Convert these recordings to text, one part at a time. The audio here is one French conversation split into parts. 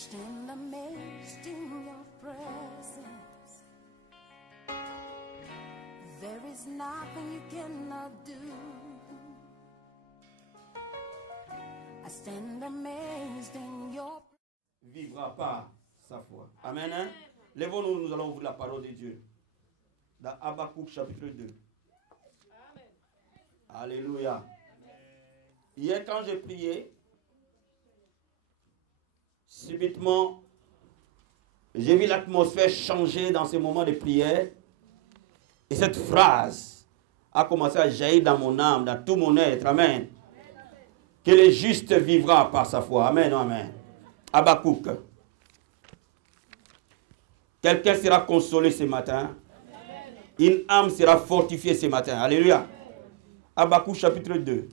stand amazed in your presence. There is nothing you cannot do. I stand amazed in your presence. Vivra par sa foi. Amen. Hein? Lèvons-nous, nous allons ouvrir la parole de Dieu. Dans Habakkuk chapitre 2. Amen. Alléluia. Amen. Hier quand j'ai prié, subitement, j'ai vu l'atmosphère changer dans ce moment de prière. Et cette phrase a commencé à jaillir dans mon âme, dans tout mon être. Amen. Que le juste vivra par sa foi. Amen. Amen. Habakkuk. Quelqu'un sera consolé ce matin. Une âme sera fortifiée ce matin. Alléluia. Habakkuk chapitre 2.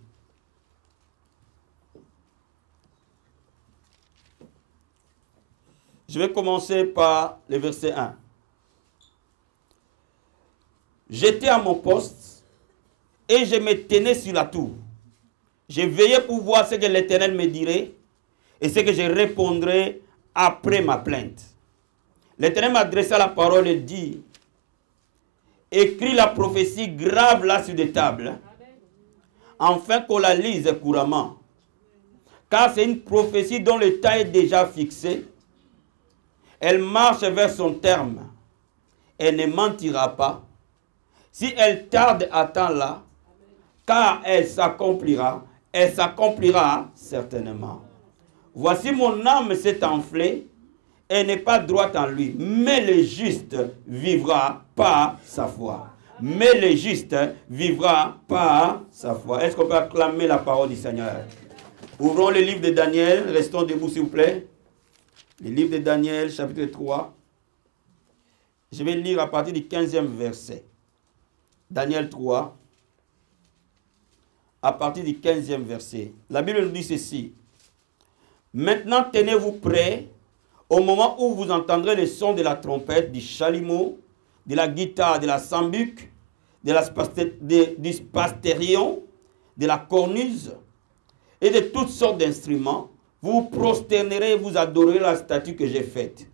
Je vais commencer par le verset 1. J'étais à mon poste et je me tenais sur la tour. Je veillais pour voir ce que l'Éternel me dirait et ce que je répondrais après ma plainte. L'Éternel m'adressa la parole et dit: écris la prophétie, grave là sur des tables, afin qu'on la lise couramment. Car c'est une prophétie dont le temps est déjà fixé. Elle marche vers son terme. Elle ne mentira pas. Si elle tarde, attends-la, car elle s'accomplira certainement. Voici mon âme s'est enflée, elle n'est pas droite en lui, mais le juste vivra par sa foi. Mais le juste vivra par sa foi. Est-ce qu'on peut acclamer la parole du Seigneur? Ouvrons le livre de Daniel, restons debout s'il vous plaît. Le livre de Daniel, chapitre 3. Je vais lire à partir du 15e verset. Daniel 3, à partir du 15e verset. La Bible nous dit ceci. Maintenant, tenez-vous prêts au moment où vous entendrez le son de la trompette, du chalumeau, de la guitare, de la sambuc, du spastérion, de la cornuse et de toutes sortes d'instruments. Vous vous prosternerez et vous adorerez la statue que j'ai faite.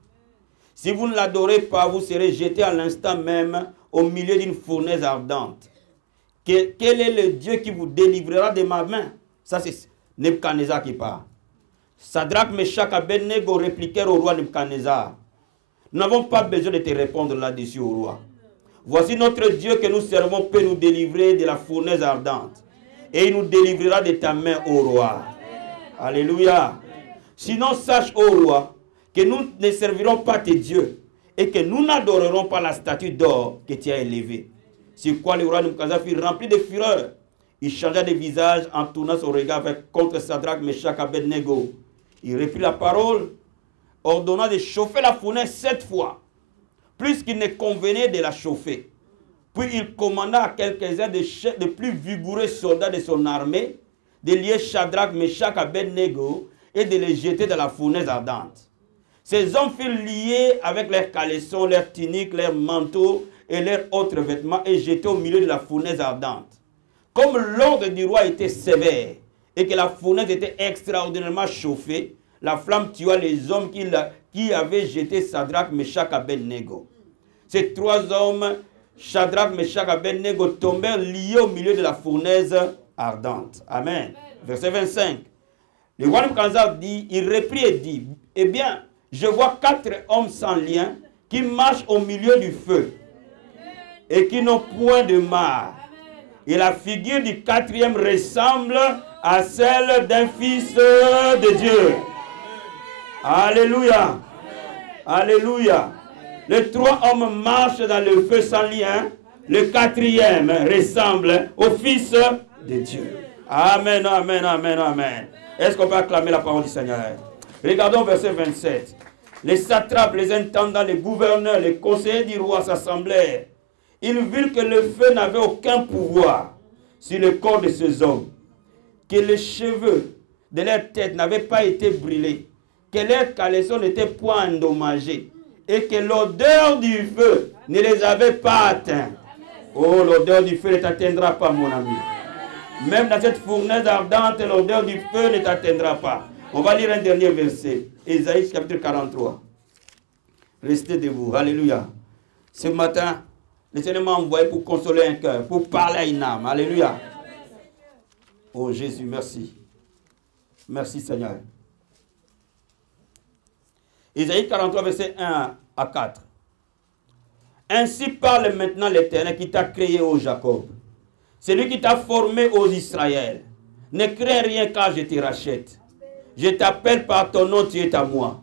Si vous ne l'adorez pas, vous serez jeté à l'instant même au milieu d'une fournaise ardente. Quel est le Dieu qui vous délivrera de ma main? Ça, c'est Nebuchadnezzar qui parle. Sadrach, Meshach, Abednego répliquèrent au roi Nebuchadnezzar: nous n'avons pas besoin de te répondre là-dessus au roi. Voici notre Dieu que nous servons peut nous délivrer de la fournaise ardente. Et il nous délivrera de ta main, ô roi. Alléluia. Sinon, sache, ô roi, que nous ne servirons pas tes dieux et que nous n'adorerons pas la statue d'or que tu as élevée. Sur quoi le roi Nebuchadnezzar fut rempli de fureur. Il changea de visage en tournant son regard contre Sadrach, Meshach, Abednego. Il reprit la parole, ordonnant de chauffer la fournaise 7 fois, plus qu'il ne convenait de la chauffer. Puis il commanda à quelques-uns des plus vigoureux soldats de son armée de lier Sadrach, Meshach, Abednego et de les jeter dans la fournaise ardente. Ces hommes furent liés avec leurs caleçons, leurs tuniques, leurs manteaux et leurs autres vêtements et jetés au milieu de la fournaise ardente. Comme l'ordre du roi était sévère et que la fournaise était extraordinairement chauffée, la flamme tua les hommes qui avaient jeté Sadrach, Meshach, Abednego. Ces 3 hommes, Sadrach, Meshach, Abednego, tombèrent liés au milieu de la fournaise ardente. Amen. Verset 25. Le roi Nebuchadnezzar dit, il reprit et dit: eh bien, je vois 4 hommes sans lien qui marchent au milieu du feu et qui n'ont point de marre. Et la figure du 4e ressemble à celle d'un fils de Dieu. Alléluia. Alléluia. Les 3 hommes marchent dans le feu sans lien. Le 4e ressemble au fils de Dieu. Amen, amen, amen, amen. Est-ce qu'on peut acclamer la parole du Seigneur? Regardons verset 27. Les satrapes, les intendants, les gouverneurs, les conseillers du roi s'assemblèrent. Ils virent que le feu n'avait aucun pouvoir sur le corps de ces hommes, que les cheveux de leur tête n'avaient pas été brûlés, que leurs caleçons n'étaient point endommagés, et que l'odeur du feu ne les avait pas atteints. Oh, l'odeur du feu ne t'atteindra pas, mon ami. Même dans cette fournaise ardente, l'odeur du feu ne t'atteindra pas. On va lire un dernier verset. Ésaïe chapitre 43. Restez debout. Alléluia. Ce matin, le Seigneur m'a envoyé pour consoler un cœur, pour parler à une âme. Alléluia. Oh Jésus, merci. Merci Seigneur. Ésaïe 43, verset 1 à 4. Ainsi parle maintenant l'Éternel qui t'a créé, ô Jacob. C'est lui qui t'a formé, ô Israël. Ne crains rien car je te rachète. Je t'appelle par ton nom, tu es à moi.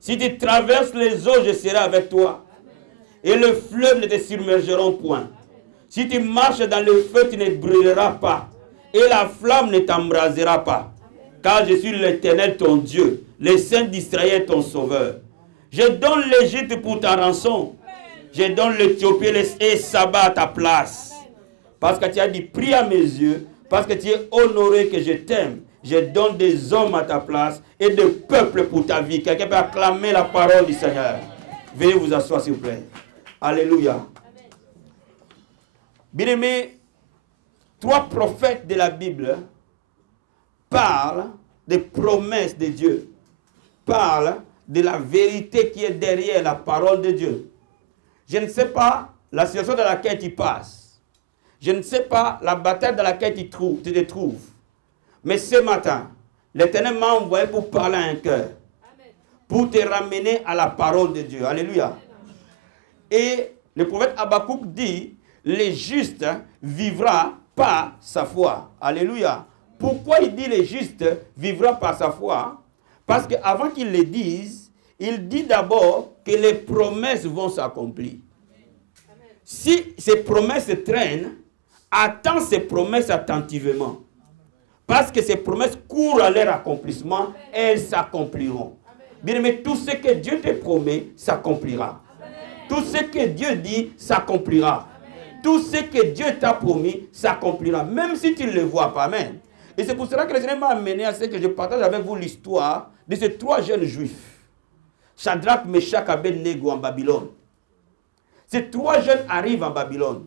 Si tu traverses les eaux, je serai avec toi. Et le fleuve ne te submergeront point. Si tu marches dans le feu, tu ne brûleras pas. Et la flamme ne t'embrasera pas. Car je suis l'Éternel ton Dieu, le Saint d'Israël ton sauveur. Je donne l'Égypte pour ta rançon. Je donne l'Éthiopie et Saba à ta place. Parce que tu as dit, prie à mes yeux, parce que tu es honoré que je t'aime. Je donne des hommes à ta place et des peuples pour ta vie. Quelqu'un peut acclamer la parole du Seigneur. Veuillez vous asseoir s'il vous plaît. Alléluia. Bien-aimés, 3 prophètes de la Bible parlent des promesses de Dieu. Parlent de la vérité qui est derrière la parole de Dieu. Je ne sais pas la situation dans laquelle tu passes. Je ne sais pas la bataille dans laquelle tu te trouves. Mais ce matin, l'Éternel m'a envoyé pour parler à un cœur. Pour te ramener à la parole de Dieu. Alléluia. Et le prophète Habakkuk dit, le juste vivra par sa foi. Alléluia. Pourquoi il dit le juste vivra par sa foi? Parce qu'avant qu'il le dise, il dit d'abord que les promesses vont s'accomplir. Si ces promesses traînent, attends ces promesses attentivement. Parce que ces promesses courent à leur accomplissement et elles s'accompliront. Bien aimé, tout ce que Dieu te promet s'accomplira. Tout ce que Dieu dit s'accomplira. Tout ce que Dieu t'a promis s'accomplira. Même si tu ne le vois pas. Amen. Et c'est pour cela que le Seigneur m'a amené à ce que je partage avec vous l'histoire de ces 3 jeunes juifs. Shadrach, Meshach, Abednego en Babylone. Ces 3 jeunes arrivent en Babylone.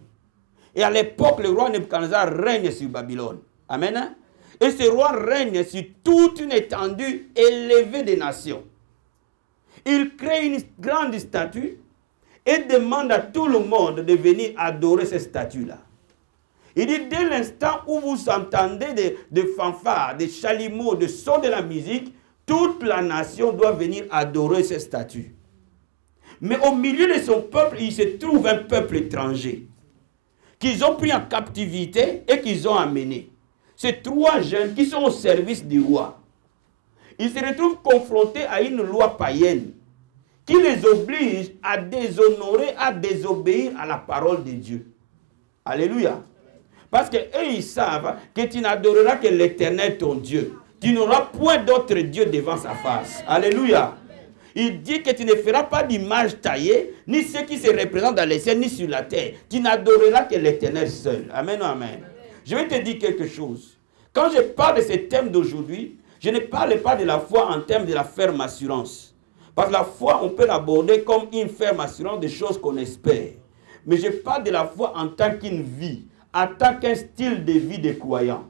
Et à l'époque, le roi Nebuchadnezzar règne sur Babylone. Amen. Et ce roi règne sur toute une étendue élevée des nations. Il crée une grande statue et demande à tout le monde de venir adorer cette statue-là. Il dit, dès l'instant où vous entendez des fanfares, des chalumeaux, des sons de la musique, toute la nation doit venir adorer cette statue. Mais au milieu de son peuple, il se trouve un peuple étranger qu'ils ont pris en captivité et qu'ils ont amené. Ces 3 jeunes qui sont au service du roi. Ils se retrouvent confrontés à une loi païenne qui les oblige à déshonorer, à désobéir à la parole de Dieu. Alléluia. Parce qu'eux, ils savent que tu n'adoreras que l'Éternel ton Dieu. Tu n'auras point d'autre Dieu devant sa face. Alléluia. Il dit que tu ne feras pas d'image taillée, ni ce qui se représente dans les cieux, ni sur la terre. Tu n'adoreras que l'Éternel seul. Amen, amen. Je vais te dire quelque chose. Quand je parle de ce thème d'aujourd'hui, je ne parle pas de la foi en termes de la ferme assurance. Parce que la foi, on peut l'aborder comme une ferme assurance des choses qu'on espère. Mais je parle de la foi en tant qu'une vie, en tant qu'un style de vie des croyants.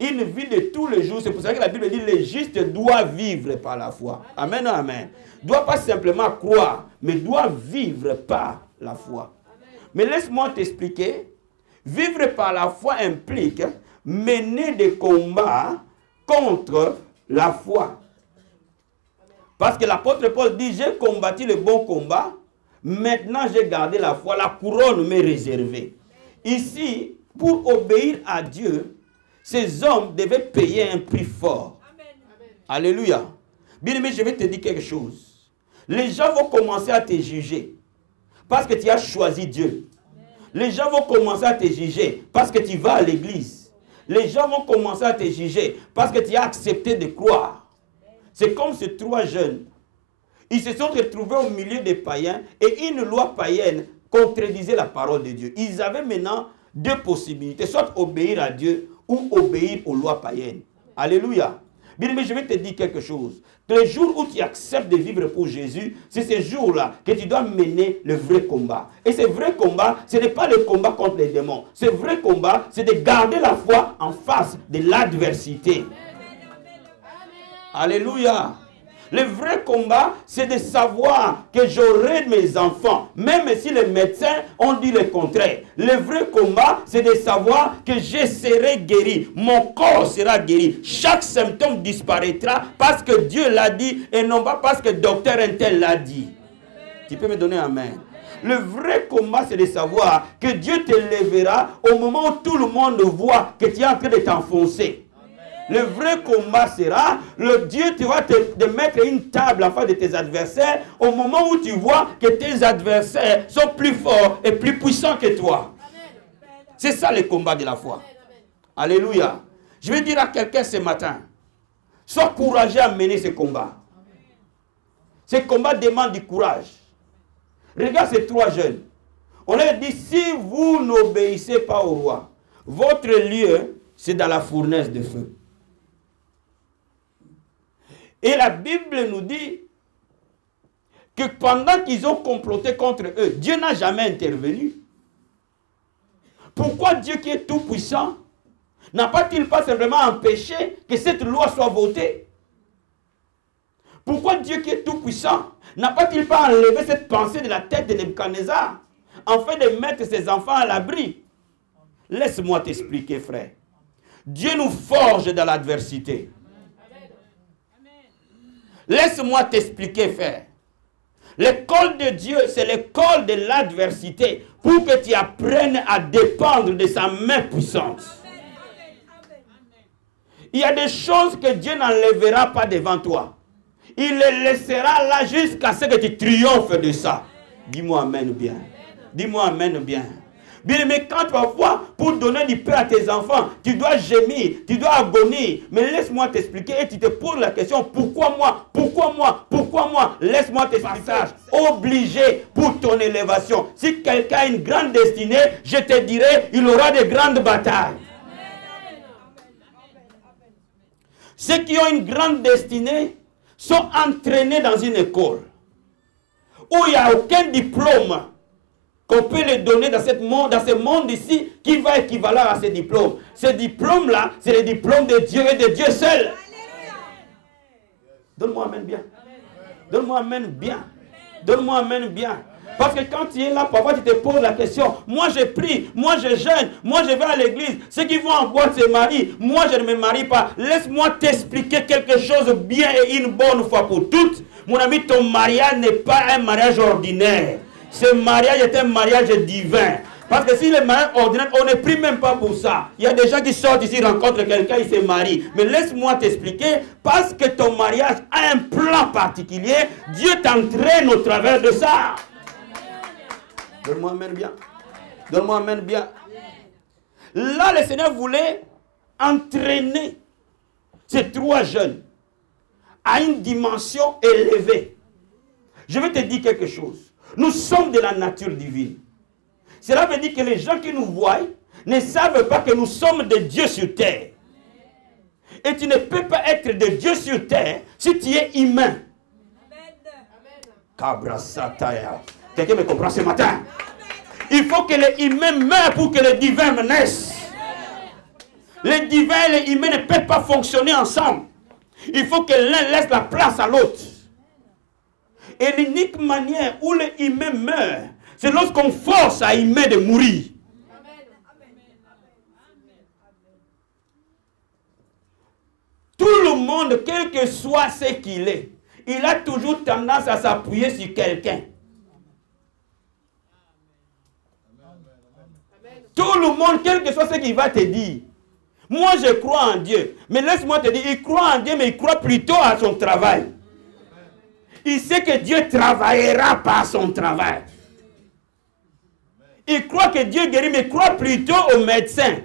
Une vie de tous les jours. C'est pour ça que la Bible dit que le juste doit vivre par la foi. Amen, amen. Doit pas simplement croire, mais doit vivre par la foi. Mais laisse-moi t'expliquer. Vivre par la foi implique mener des combats contre la foi. Parce que l'apôtre Paul dit, j'ai combattu le bon combat, maintenant j'ai gardé la foi, la couronne m'est réservée. Ici, pour obéir à Dieu, ces hommes devaient payer un prix fort. Amen. Alléluia. Bien aimé, je vais te dire quelque chose. Les gens vont commencer à te juger parce que tu as choisi Dieu. Les gens vont commencer à te juger parce que tu vas à l'église. Les gens vont commencer à te juger parce que tu as accepté de croire. C'est comme ces 3 jeunes. Ils se sont retrouvés au milieu des païens et une loi païenne contredisait la parole de Dieu. Ils avaient maintenant 2 possibilités, soit obéir à Dieu ou obéir aux lois païennes. Alléluia. Bien, mais je vais te dire quelque chose. Le jour où tu acceptes de vivre pour Jésus, c'est ce jour-là que tu dois mener le vrai combat. Et ce vrai combat, ce n'est pas le combat contre les démons. Ce vrai combat, c'est de garder la foi en face de l'adversité. Alléluia. Le vrai combat, c'est de savoir que j'aurai mes enfants, même si les médecins ont dit le contraire. Le vrai combat, c'est de savoir que je serai guéri, mon corps sera guéri. Chaque symptôme disparaîtra parce que Dieu l'a dit et non pas parce que docteur Intel l'a dit. Tu peux me donner un amen? Le vrai combat, c'est de savoir que Dieu te lèvera au moment où tout le monde voit que tu es en train de t'enfoncer. Le vrai combat sera, le Dieu te va te mettre une table en face de tes adversaires au moment où tu vois que tes adversaires sont plus forts et plus puissants que toi. C'est ça le combat de la foi. Alléluia. Je vais dire à quelqu'un ce matin, sois courageux à mener ce combat. Ce combat demande du courage. Regarde ces 3 jeunes. On leur dit, si vous n'obéissez pas au roi, votre lieu, c'est dans la fournaise de feu. Et la Bible nous dit que pendant qu'ils ont comploté contre eux, Dieu n'a jamais intervenu. Pourquoi Dieu qui est tout puissant n'a pas-t-il pas simplement empêché que cette loi soit votée? Pourquoi Dieu qui est tout puissant n'a pas-t-il pas enlevé cette pensée de la tête de Nebuchadnezzar afin de mettre ses enfants à l'abri? Laisse-moi t'expliquer, frère. Dieu nous forge dans l'adversité. Laisse-moi t'expliquer, frère. L'école de Dieu, c'est l'école de l'adversité pour que tu apprennes à dépendre de sa main puissante. Il y a des choses que Dieu n'enlèvera pas devant toi. Il les laissera là jusqu'à ce que tu triomphes de ça. Dis-moi amen bien. Dis-moi amen bien. Bien, mais quand parfois, pour donner du pain à tes enfants, tu dois gémir, tu dois agonir. Mais laisse-moi t'expliquer et tu te poses la question, pourquoi moi? Pourquoi moi? Pourquoi moi? Laisse-moi t'expliquer. Obligé pour ton élévation. Si quelqu'un a une grande destinée, je te dirai, il aura de grandes batailles. Ceux qui ont une grande destinée sont entraînés dans une école où il n'y a aucun diplôme qu'on peut les donner dans ce monde ici qui va équivaloir à ces diplômes. Ces diplômes-là, c'est les diplômes de Dieu et de Dieu seul. Donne-moi amen bien. Donne-moi amen bien. Donne-moi amen bien. Parce que quand tu es là, parfois tu te poses la question, moi je prie, moi je jeûne, moi je vais à l'église, ceux qui vont en boîte se marient, moi je ne me marie pas. Laisse-moi t'expliquer quelque chose bien et une bonne fois pour toutes. Mon ami, ton mariage n'est pas un mariage ordinaire. Ce mariage est un mariage divin. Parce que si le mariage ordinaire, on ne prie même pas pour ça. Il y a des gens qui sortent ici, rencontrent quelqu'un, ils se marient. Mais laisse-moi t'expliquer, parce que ton mariage a un plan particulier, Dieu t'entraîne au travers de ça. Donne-moi amen bien. Donne-moi amen bien. Là, le Seigneur voulait entraîner ces 3 jeunes à une dimension élevée. Je vais te dire quelque chose. Nous sommes de la nature divine. Cela veut dire que les gens qui nous voient ne savent pas que nous sommes de Dieu sur terre. Et tu ne peux pas être de Dieu sur terre si tu es humain. Kabrasataya. Quelqu'un me comprend ce matin? Il faut que les humains meurent pour que les divins naissent. Les divins et les humains ne peuvent pas fonctionner ensemble. Il faut que l'un laisse la place à l'autre. Et l'unique manière où les humains meurent, c'est lorsqu'on force à humain de mourir. Tout le monde, quel que soit ce qu'il est, il a toujours tendance à s'appuyer sur quelqu'un. Tout le monde, quel que soit ce qu'il va te dire. Moi, je crois en Dieu. Mais laisse-moi te dire, il croit en Dieu, mais il croit plutôt à son travail. Il sait que Dieu travaillera par son travail. Il croit que Dieu guérit, mais il croit plutôt aux médecins.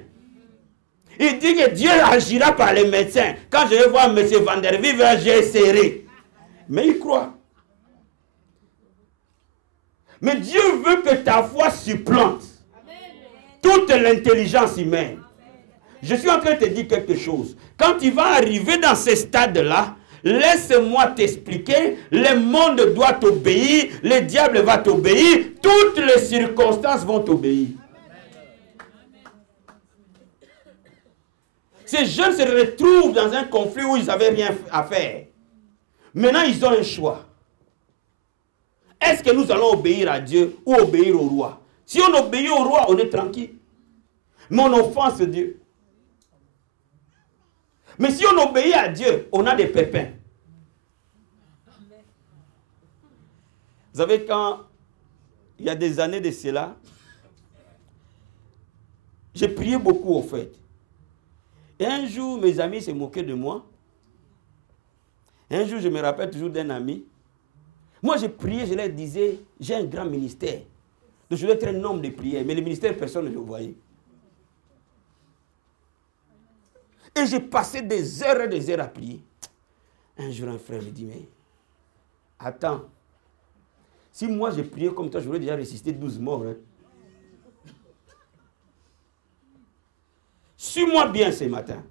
Il dit que Dieu agira par les médecins. Quand je vais voir M. Vanderville, j'essaierai. Mais il croit. Mais Dieu veut que ta foi supplante toute l'intelligence humaine. Je suis en train de te dire quelque chose. Quand tu vas arriver dans ce stade-là, laisse-moi t'expliquer, le monde doit t'obéir, le diable va t'obéir, toutes les circonstances vont t'obéir. Ces jeunes se retrouvent dans un conflit où ils n'avaient rien à faire. Maintenant, ils ont un choix. Est-ce que nous allons obéir à Dieu ou obéir au roi? Si on obéit au roi, on est tranquille. Mais on offense Dieu. Mais si on obéit à Dieu, on a des pépins. Vous savez, quand il y a des années de cela, j'ai prié beaucoup au fait. Et un jour, mes amis se moquaient de moi. Un jour, je me rappelle toujours d'un ami. Moi, j'ai prié, je leur disais, j'ai un grand ministère. Donc, je dois être un homme de prière. Mais le ministère, personne ne le voyait. Et j'ai passé des heures et des heures à prier. Un jour, un frère me dit, mais attends, si moi j'ai prié comme toi, j'aurais déjà ressuscité 12 morts. Hein. Suis-moi bien ce matin.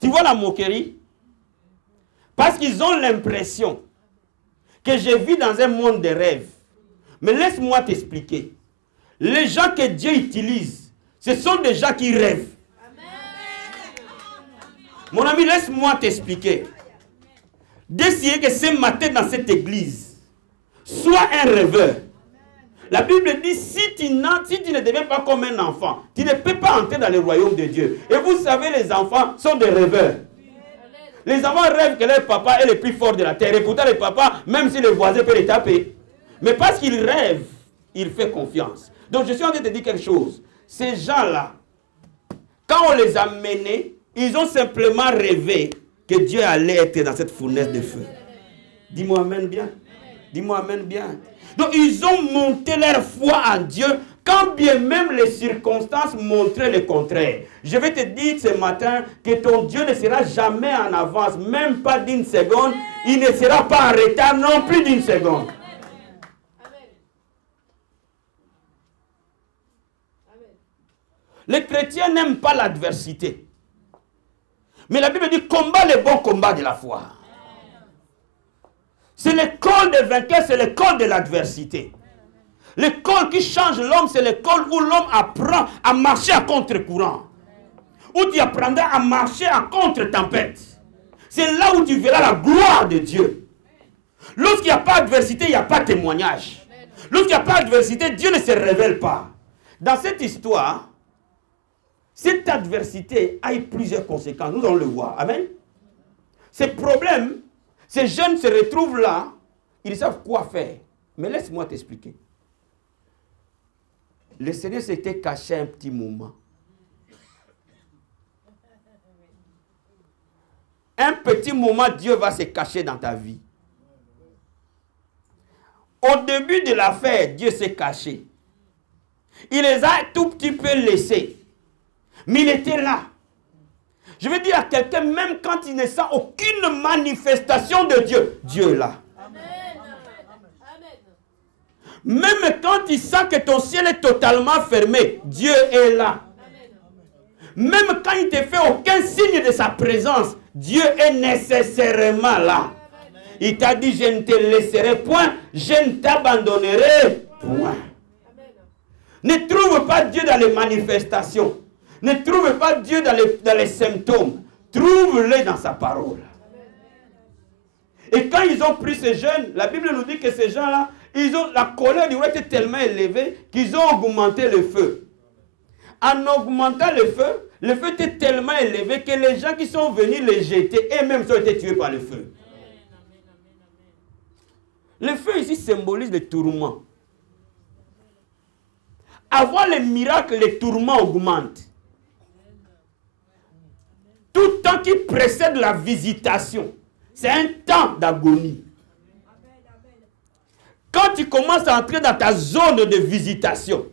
Tu vois la moquerie? Parce qu'ils ont l'impression que je vis dans un monde de rêves. Mais laisse-moi t'expliquer. Les gens que Dieu utilise, ce sont des gens qui rêvent. Mon ami, laisse-moi t'expliquer. D'essayer que ce matin dans cette église, sois un rêveur. La Bible dit, si tu ne deviens pas comme un enfant, tu ne peux pas entrer dans le royaume de Dieu. Et vous savez, les enfants sont des rêveurs. Les enfants rêvent que leur papa est le plus fort de la terre. Et pourtant, le papa, même si le voisin peut les taper, mais parce qu'il rêve, il fait confiance. Donc, je suis en train de te dire quelque chose. Ces gens-là, quand on les a menés, ils ont simplement rêvé que Dieu allait être dans cette fournaise de feu. Dis-moi amen bien. Dis-moi amen bien. Donc ils ont monté leur foi en Dieu, quand bien même les circonstances montraient le contraire. Je vais te dire ce matin que ton Dieu ne sera jamais en avance, même pas d'une seconde. Il ne sera pas en retard non plus d'une seconde. Les chrétiens n'aiment pas l'adversité. Mais la Bible dit, combat le bon combat de la foi. C'est l'école des vainqueurs, c'est l'école de l'adversité. L'école qui change l'homme, c'est l'école où l'homme apprend à marcher à contre-courant. Où tu apprendras à marcher à contre-tempête. C'est là où tu verras la gloire de Dieu. Lorsqu'il n'y a pas d'adversité, il n'y a pas de témoignage. Lorsqu'il n'y a pas d'adversité, Dieu ne se révèle pas. Dans cette histoire, cette adversité a eu plusieurs conséquences. Nous allons le voir. Amen. Ces problèmes, ces jeunes se retrouvent là, ils savent quoi faire. Mais laisse-moi t'expliquer. Le Seigneur s'était caché un petit moment. Un petit moment, Dieu va se cacher dans ta vie. Au début de l'affaire, Dieu s'est caché. Il les a tout petit peu laissés. Mais il était là. Je veux dire à quelqu'un, même quand il ne sent aucune manifestation de Dieu, Dieu est là. Même quand il sent que ton ciel est totalement fermé, Dieu est là. Même quand il ne te fait aucun signe de sa présence, Dieu est nécessairement là. Il t'a dit, je ne te laisserai point, je ne t'abandonnerai point. Ne trouve pas Dieu dans les manifestations. Ne trouve pas Dieu dans les symptômes. Trouve-le dans sa parole. Et quand ils ont pris ces jeunes, la Bible nous dit que ces gens-là, la colère du roi était tellement élevée qu'ils ont augmenté le feu. En augmentant le feu était tellement élevé que les gens qui sont venus les jeter, eux-mêmes ont été tués par le feu. Le feu ici symbolise le tourment. Avant les miracles, les tourments augmentent. Tout temps qui précède la visitation, c'est un temps d'agonie. Quand tu commences à entrer dans ta zone de visitation,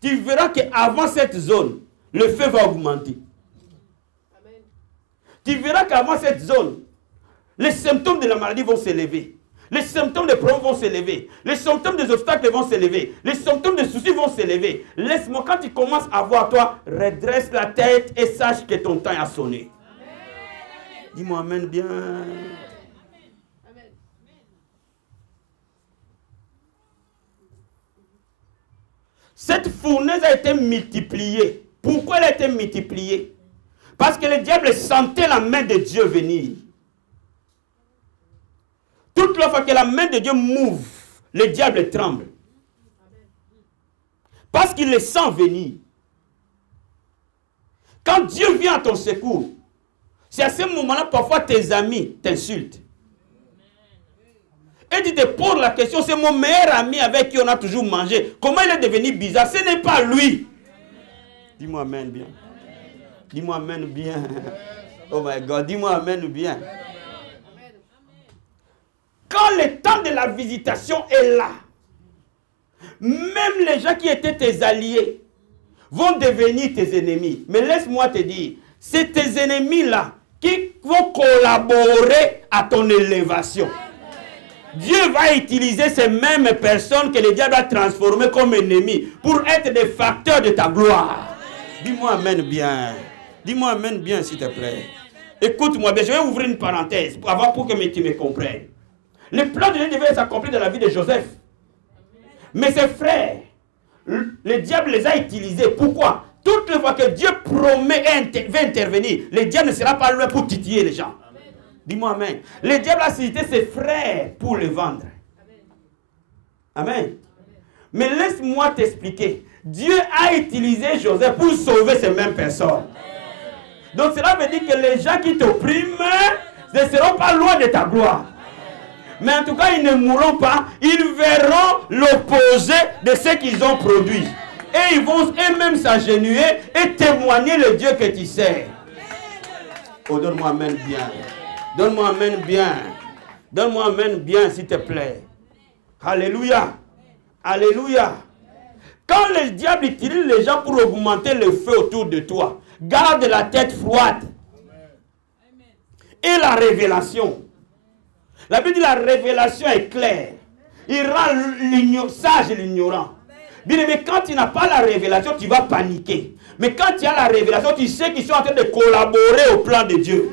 tu verras qu'avant cette zone, le feu va augmenter. Tu verras qu'avant cette zone, les symptômes de la maladie vont s'élever. Les symptômes des problèmes vont s'élever. Les symptômes des obstacles vont s'élever. Les symptômes des soucis vont s'élever. Laisse-moi, quand tu commences à voir toi, redresse la tête et sache que ton temps a sonné. Dis-moi amen bien. Cette fournaise a été multipliée. Pourquoi elle a été multipliée? Parce que le diable sentait la main de Dieu venir. la fois que la main de Dieu move, le diable tremble. Parce qu'il les sent venir. Quand Dieu vient à ton secours, c'est à ce moment-là, parfois tes amis t'insultent. Et tu te poses la question, c'est mon meilleur ami avec qui on a toujours mangé. Comment il est devenu bizarre? Ce n'est pas lui. Dis-moi amen bien. Dis-moi amen bien. Oh my God, dis-moi amen bien. Quand le temps de la visitation est là, même les gens qui étaient tes alliés vont devenir tes ennemis. Mais laisse-moi te dire, c'est tes ennemis-là qui vont collaborer à ton élévation. Dieu va utiliser ces mêmes personnes que le diable a transformées comme ennemis pour être des facteurs de ta gloire. Dis-moi amen bien. Dis-moi amen bien s'il te plaît. Écoute-moi bien, je vais ouvrir une parenthèse pour que tu me comprennes. Le plan de Dieu devait s'accomplir dans la vie de Joseph. Mais ses frères, le diable les a utilisés. Pourquoi? Toutes les fois que Dieu promet et va intervenir, le diable ne sera pas loin pour titiller les gens. Dis-moi amen. Le diable a cité ses frères pour les vendre. Amen. Mais laisse-moi t'expliquer. Dieu a utilisé Joseph pour sauver ces mêmes personnes. Donc cela veut dire que les gens qui t'oppriment ne seront pas loin de ta gloire. Mais en tout cas, ils ne mourront pas. Ils verront l'opposé de ce qu'ils ont produit. Et ils vont eux-mêmes s'agenouiller et témoigner le Dieu que tu sers. Oh, donne-moi amen bien. Donne-moi amen bien. Donne-moi amen bien, s'il te plaît. Alléluia. Alléluia. Quand le diable utilise les gens pour augmenter le feu autour de toi, garde la tête froide. Et la révélation. La Bible dit la révélation est claire. Il rend sage l'ignorant. Bien, mais quand tu n'as pas la révélation, tu vas paniquer. Mais quand tu as la révélation, tu sais qu'ils sont en train de collaborer au plan de Dieu.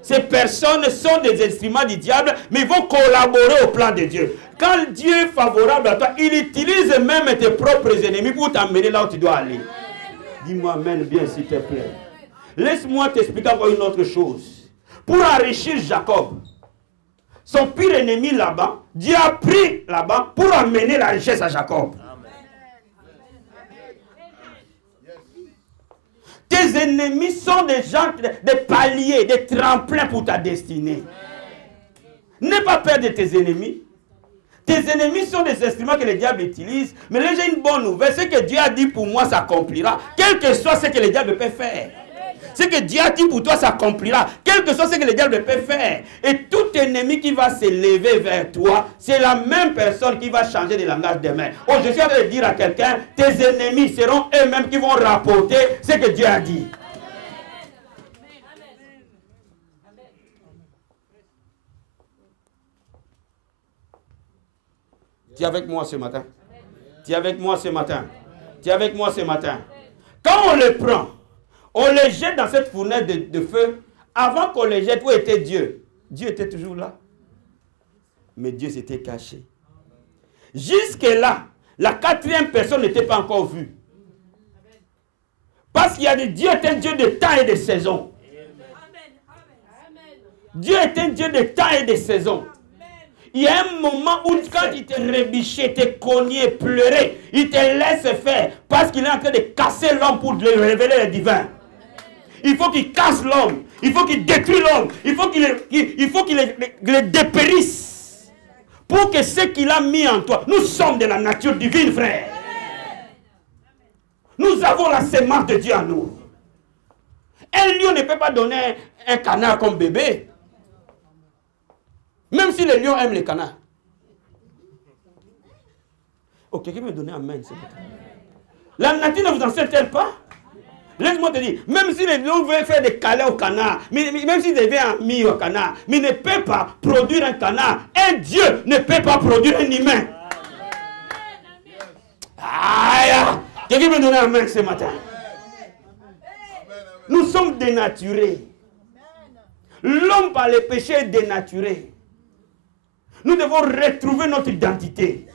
Ces personnes sont des instruments du diable, mais ils vont collaborer au plan de Dieu. Quand Dieu est favorable à toi, il utilise même tes propres ennemis pour t'amener là où tu dois aller. Dis-moi amen bien s'il te plaît. Laisse-moi t'expliquer encore une autre chose. Pour enrichir Jacob, son pire ennemi là-bas, Dieu a pris là-bas pour amener la richesse à Jacob. Tes ennemis sont des gens, des paliers, des tremplins pour ta destinée. N'aie pas peur de tes ennemis. Tes ennemis sont des instruments que le diable utilise. Mais là, j'ai une bonne nouvelle. Ce que Dieu a dit pour moi s'accomplira. Quel que soit ce que le diable peut faire. Ce que Dieu a dit pour toi s'accomplira. Quel que soit ce que le diable peut faire. Et tout ennemi qui va se lever vers toi, c'est la même personne qui va changer de langage demain. Oh, je suis en train de dire à quelqu'un, tes ennemis seront eux-mêmes qui vont rapporter ce que Dieu a dit. Tu es avec moi ce matin. Tu es avec moi ce matin. Tu es avec moi ce matin. Quand on le prend, on le jette dans cette fournaise de feu. Avant qu'on le jette, où était Dieu? Dieu était toujours là. Mais Dieu s'était caché. Jusque-là, la quatrième personne n'était pas encore vue. Parce qu'il y a des Dieu est un Dieu de temps et de saison. Dieu est un Dieu de temps et de saison. Il y a un moment où quand il te rébiché, te cogné, pleurer, il te laisse faire parce qu'il est en train de casser l'homme pour lui révéler le divin. Il faut qu'il casse l'homme. Il faut qu'il détruise l'homme. Il faut qu'il le dépérisse. Pour que ce qu'il a mis en toi, nous sommes de la nature divine, frère. Nous avons la sémence de Dieu en nous. Un lion ne peut pas donner un canard comme bébé. Même si les lions aiment les canards. Oh, quelqu'un me donner un main. La nature ne vous enseigne-t-elle pas? Laisse-moi te dire, même si les lions veulent faire des câlins au canard, même s'ils deviennent amis au canard, mais ils ne peuvent pas produire un canard. Un Dieu ne peut pas produire un humain. Aïe! Quelqu'un me donner un main ce matin. Nous sommes dénaturés. L'homme par le péché est dénaturé. Nous devons retrouver notre identité.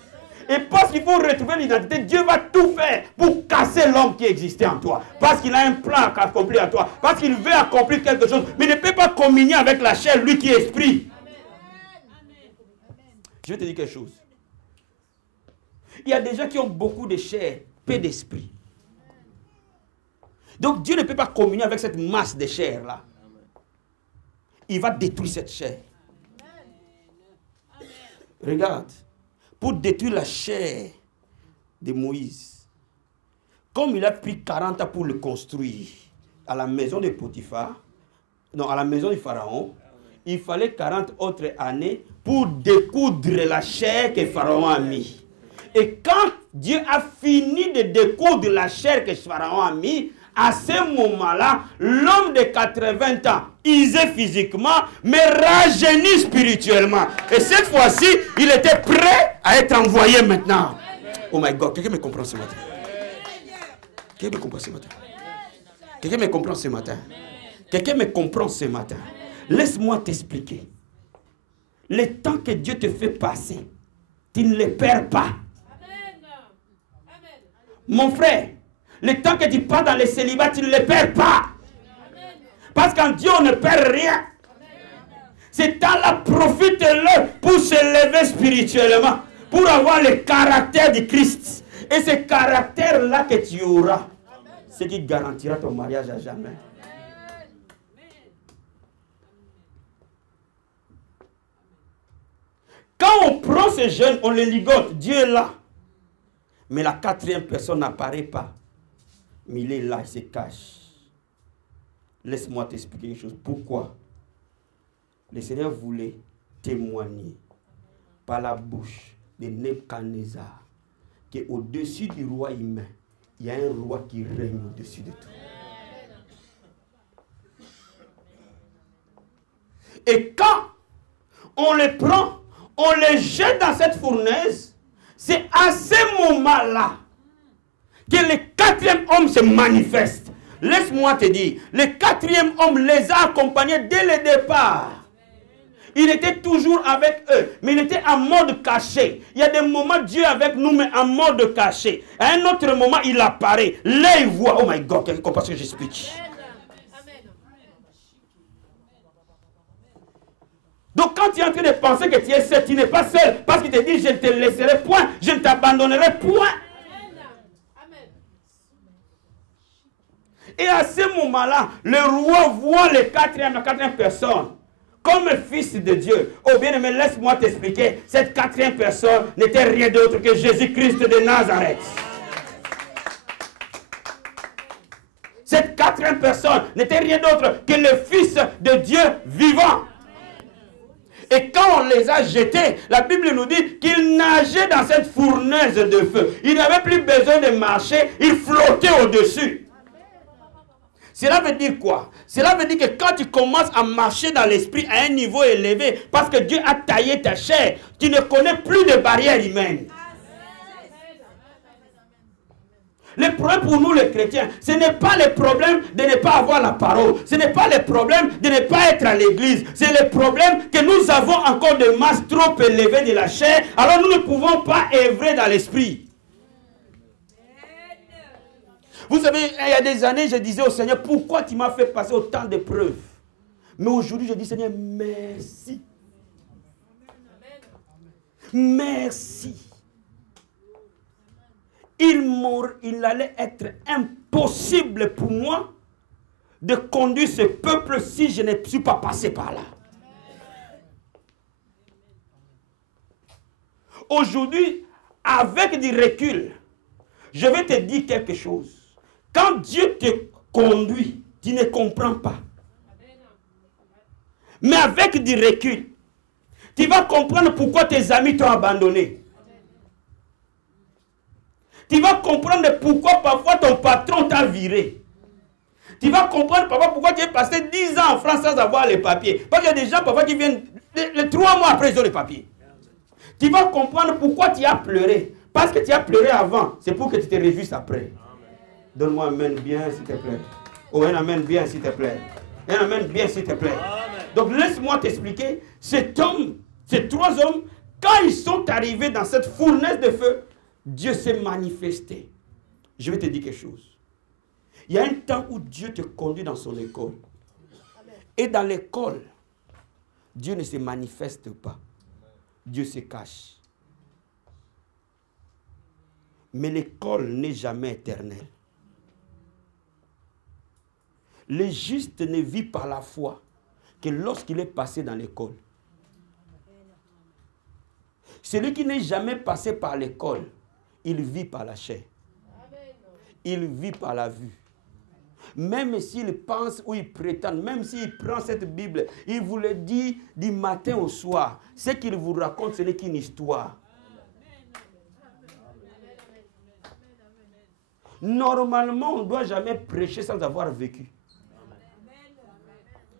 Et parce qu'il faut retrouver l'identité, Dieu va tout faire pour casser l'homme qui existait en toi. Parce qu'il a un plan à accomplir à toi. Parce qu'il veut accomplir quelque chose. Mais il ne peut pas communier avec la chair, lui qui est esprit. Je vais te dire quelque chose. Il y a des gens qui ont beaucoup de chair, peu d'esprit. Donc Dieu ne peut pas communier avec cette masse de chair-là. Il va détruire cette chair. Regarde, pour détruire la chair de Moïse, comme il a pris 40 ans pour le construire à la maison de Potiphar, non, à la maison du Pharaon, il fallait 40 autres années pour découdre la chair que Pharaon a mis. Et quand Dieu a fini de découdre la chair que Pharaon a mis, à ce moment-là, l'homme de 80 ans, usé physiquement, mais rajeuni spirituellement. Et cette fois-ci, il était prêt à être envoyé maintenant. Oh my God, quelqu'un me comprend ce matin? Quelqu'un me comprend ce matin? Quelqu'un me comprend ce matin? Quelqu'un me comprend ce matin? Laisse-moi t'expliquer. Le temps que Dieu te fait passer, tu ne le perds pas. Mon frère, le temps que tu pars dans le célibat, tu ne le perds pas. Parce qu'en Dieu, on ne perd rien. C'est temps-là, profite-le pour se lever spirituellement, pour avoir le caractère du Christ. Et ce caractère-là que tu auras, c'est qui garantira ton mariage à jamais. Quand on prend ces jeunes, on les ligote. Dieu est là. Mais la quatrième personne n'apparaît pas. Mais il est là, il se cache. Laisse-moi t'expliquer quelque chose. Pourquoi? Le Seigneur voulait témoigner par la bouche de Nebuchadnezzar qu'au-dessus du roi humain, il y a un roi qui règne au-dessus de tout. Et quand on les prend, on les jette dans cette fournaise, c'est à ce moment-là que le quatrième homme se manifeste. Laisse-moi te dire, le quatrième homme les a accompagnés dès le départ. Il était toujours avec eux, mais il était en mode caché. Il y a des moments, Dieu est avec nous, mais en mode caché. À un autre moment, il apparaît. Là, il voit. Oh my God, quelqu'un comprend ce que j'explique? Donc quand tu es en train de penser que tu es seul, tu n'es pas seul. Parce qu'il te dit, je ne te laisserai point, je ne t'abandonnerai point. Et à ce moment-là, le roi voit la quatrième personne comme fils de Dieu. Oh bien-aimé, laisse-moi t'expliquer. Cette quatrième personne n'était rien d'autre que Jésus-Christ de Nazareth. Cette quatrième personne n'était rien d'autre que le Fils de Dieu vivant. Et quand on les a jetés, la Bible nous dit qu'ils nageaient dans cette fournaise de feu. Ils n'avaient plus besoin de marcher, ils flottaient au-dessus. Cela veut dire quoi? Cela veut dire que quand tu commences à marcher dans l'esprit à un niveau élevé, parce que Dieu a taillé ta chair, tu ne connais plus de barrières humaines. Le problème pour nous les chrétiens, ce n'est pas le problème de ne pas avoir la parole. Ce n'est pas le problème de ne pas être à l'église. C'est le problème que nous avons encore des masses trop élevées de la chair. Alors nous ne pouvons pas œuvrer dans l'esprit. Vous savez, il y a des années, je disais au Seigneur, pourquoi tu m'as fait passer autant d'épreuves? Mais aujourd'hui, je dis, Seigneur, merci. Merci. Il allait être impossible pour moi de conduire ce peuple si je ne suis pas passé par là. Aujourd'hui, avec du recul, je vais te dire quelque chose. Quand Dieu te conduit, tu ne comprends pas. Mais avec du recul, tu vas comprendre pourquoi tes amis t'ont abandonné. Tu vas comprendre pourquoi parfois ton patron t'a viré. Tu vas comprendre parfois pourquoi tu es passé 10 ans en France sans avoir les papiers. Parce qu'il y a des gens parfois qui viennent, les 3 mois après ils ont les papiers. Tu vas comprendre pourquoi tu as pleuré. Parce que tu as pleuré avant, c'est pour que tu te réjouisses après. Donne-moi un amen bien s'il te plaît. Oh, un amen bien s'il te plaît. Un amen bien s'il te plaît. Amen. Donc laisse-moi t'expliquer. Cet homme, ces 3 hommes, quand ils sont arrivés dans cette fournaise de feu, Dieu s'est manifesté. Je vais te dire quelque chose. Il y a un temps où Dieu te conduit dans son école. Et dans l'école, Dieu ne se manifeste pas. Dieu se cache. Mais l'école n'est jamais éternelle. Le juste ne vit par la foi que lorsqu'il est passé dans l'école. Celui qui n'est jamais passé par l'école, il vit par la chair. Il vit par la vue. Même s'il pense ou il prétend, même s'il prend cette Bible, il vous le dit du matin au soir. Ce qu'il vous raconte, ce n'est qu'une histoire. Normalement, on ne doit jamais prêcher sans avoir vécu.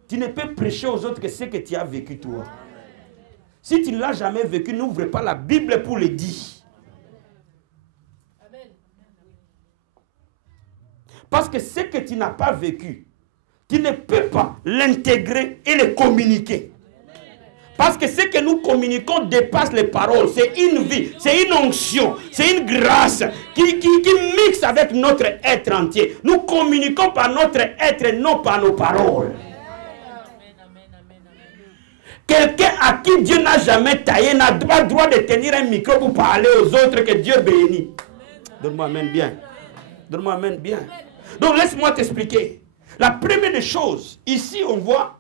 Tu ne peux prêcher aux autres que ce que tu as vécu toi. Si tu ne l'as jamais vécu, n'ouvre pas la Bible pour le dire. Parce que ce que tu n'as pas vécu, tu ne peux pas l'intégrer et le communiquer. Parce que ce que nous communiquons dépasse les paroles. C'est une vie, c'est une onction, c'est une grâce qui mixe avec notre être entier. Nous communiquons par notre être, non par nos paroles. Quelqu'un à qui Dieu n'a jamais taillé n'a pas le droit de tenir un micro pour parler aux autres que Dieu bénit. Donne-moi amen bien. Donne-moi amen bien. Donc laisse-moi t'expliquer. La première des choses, ici on voit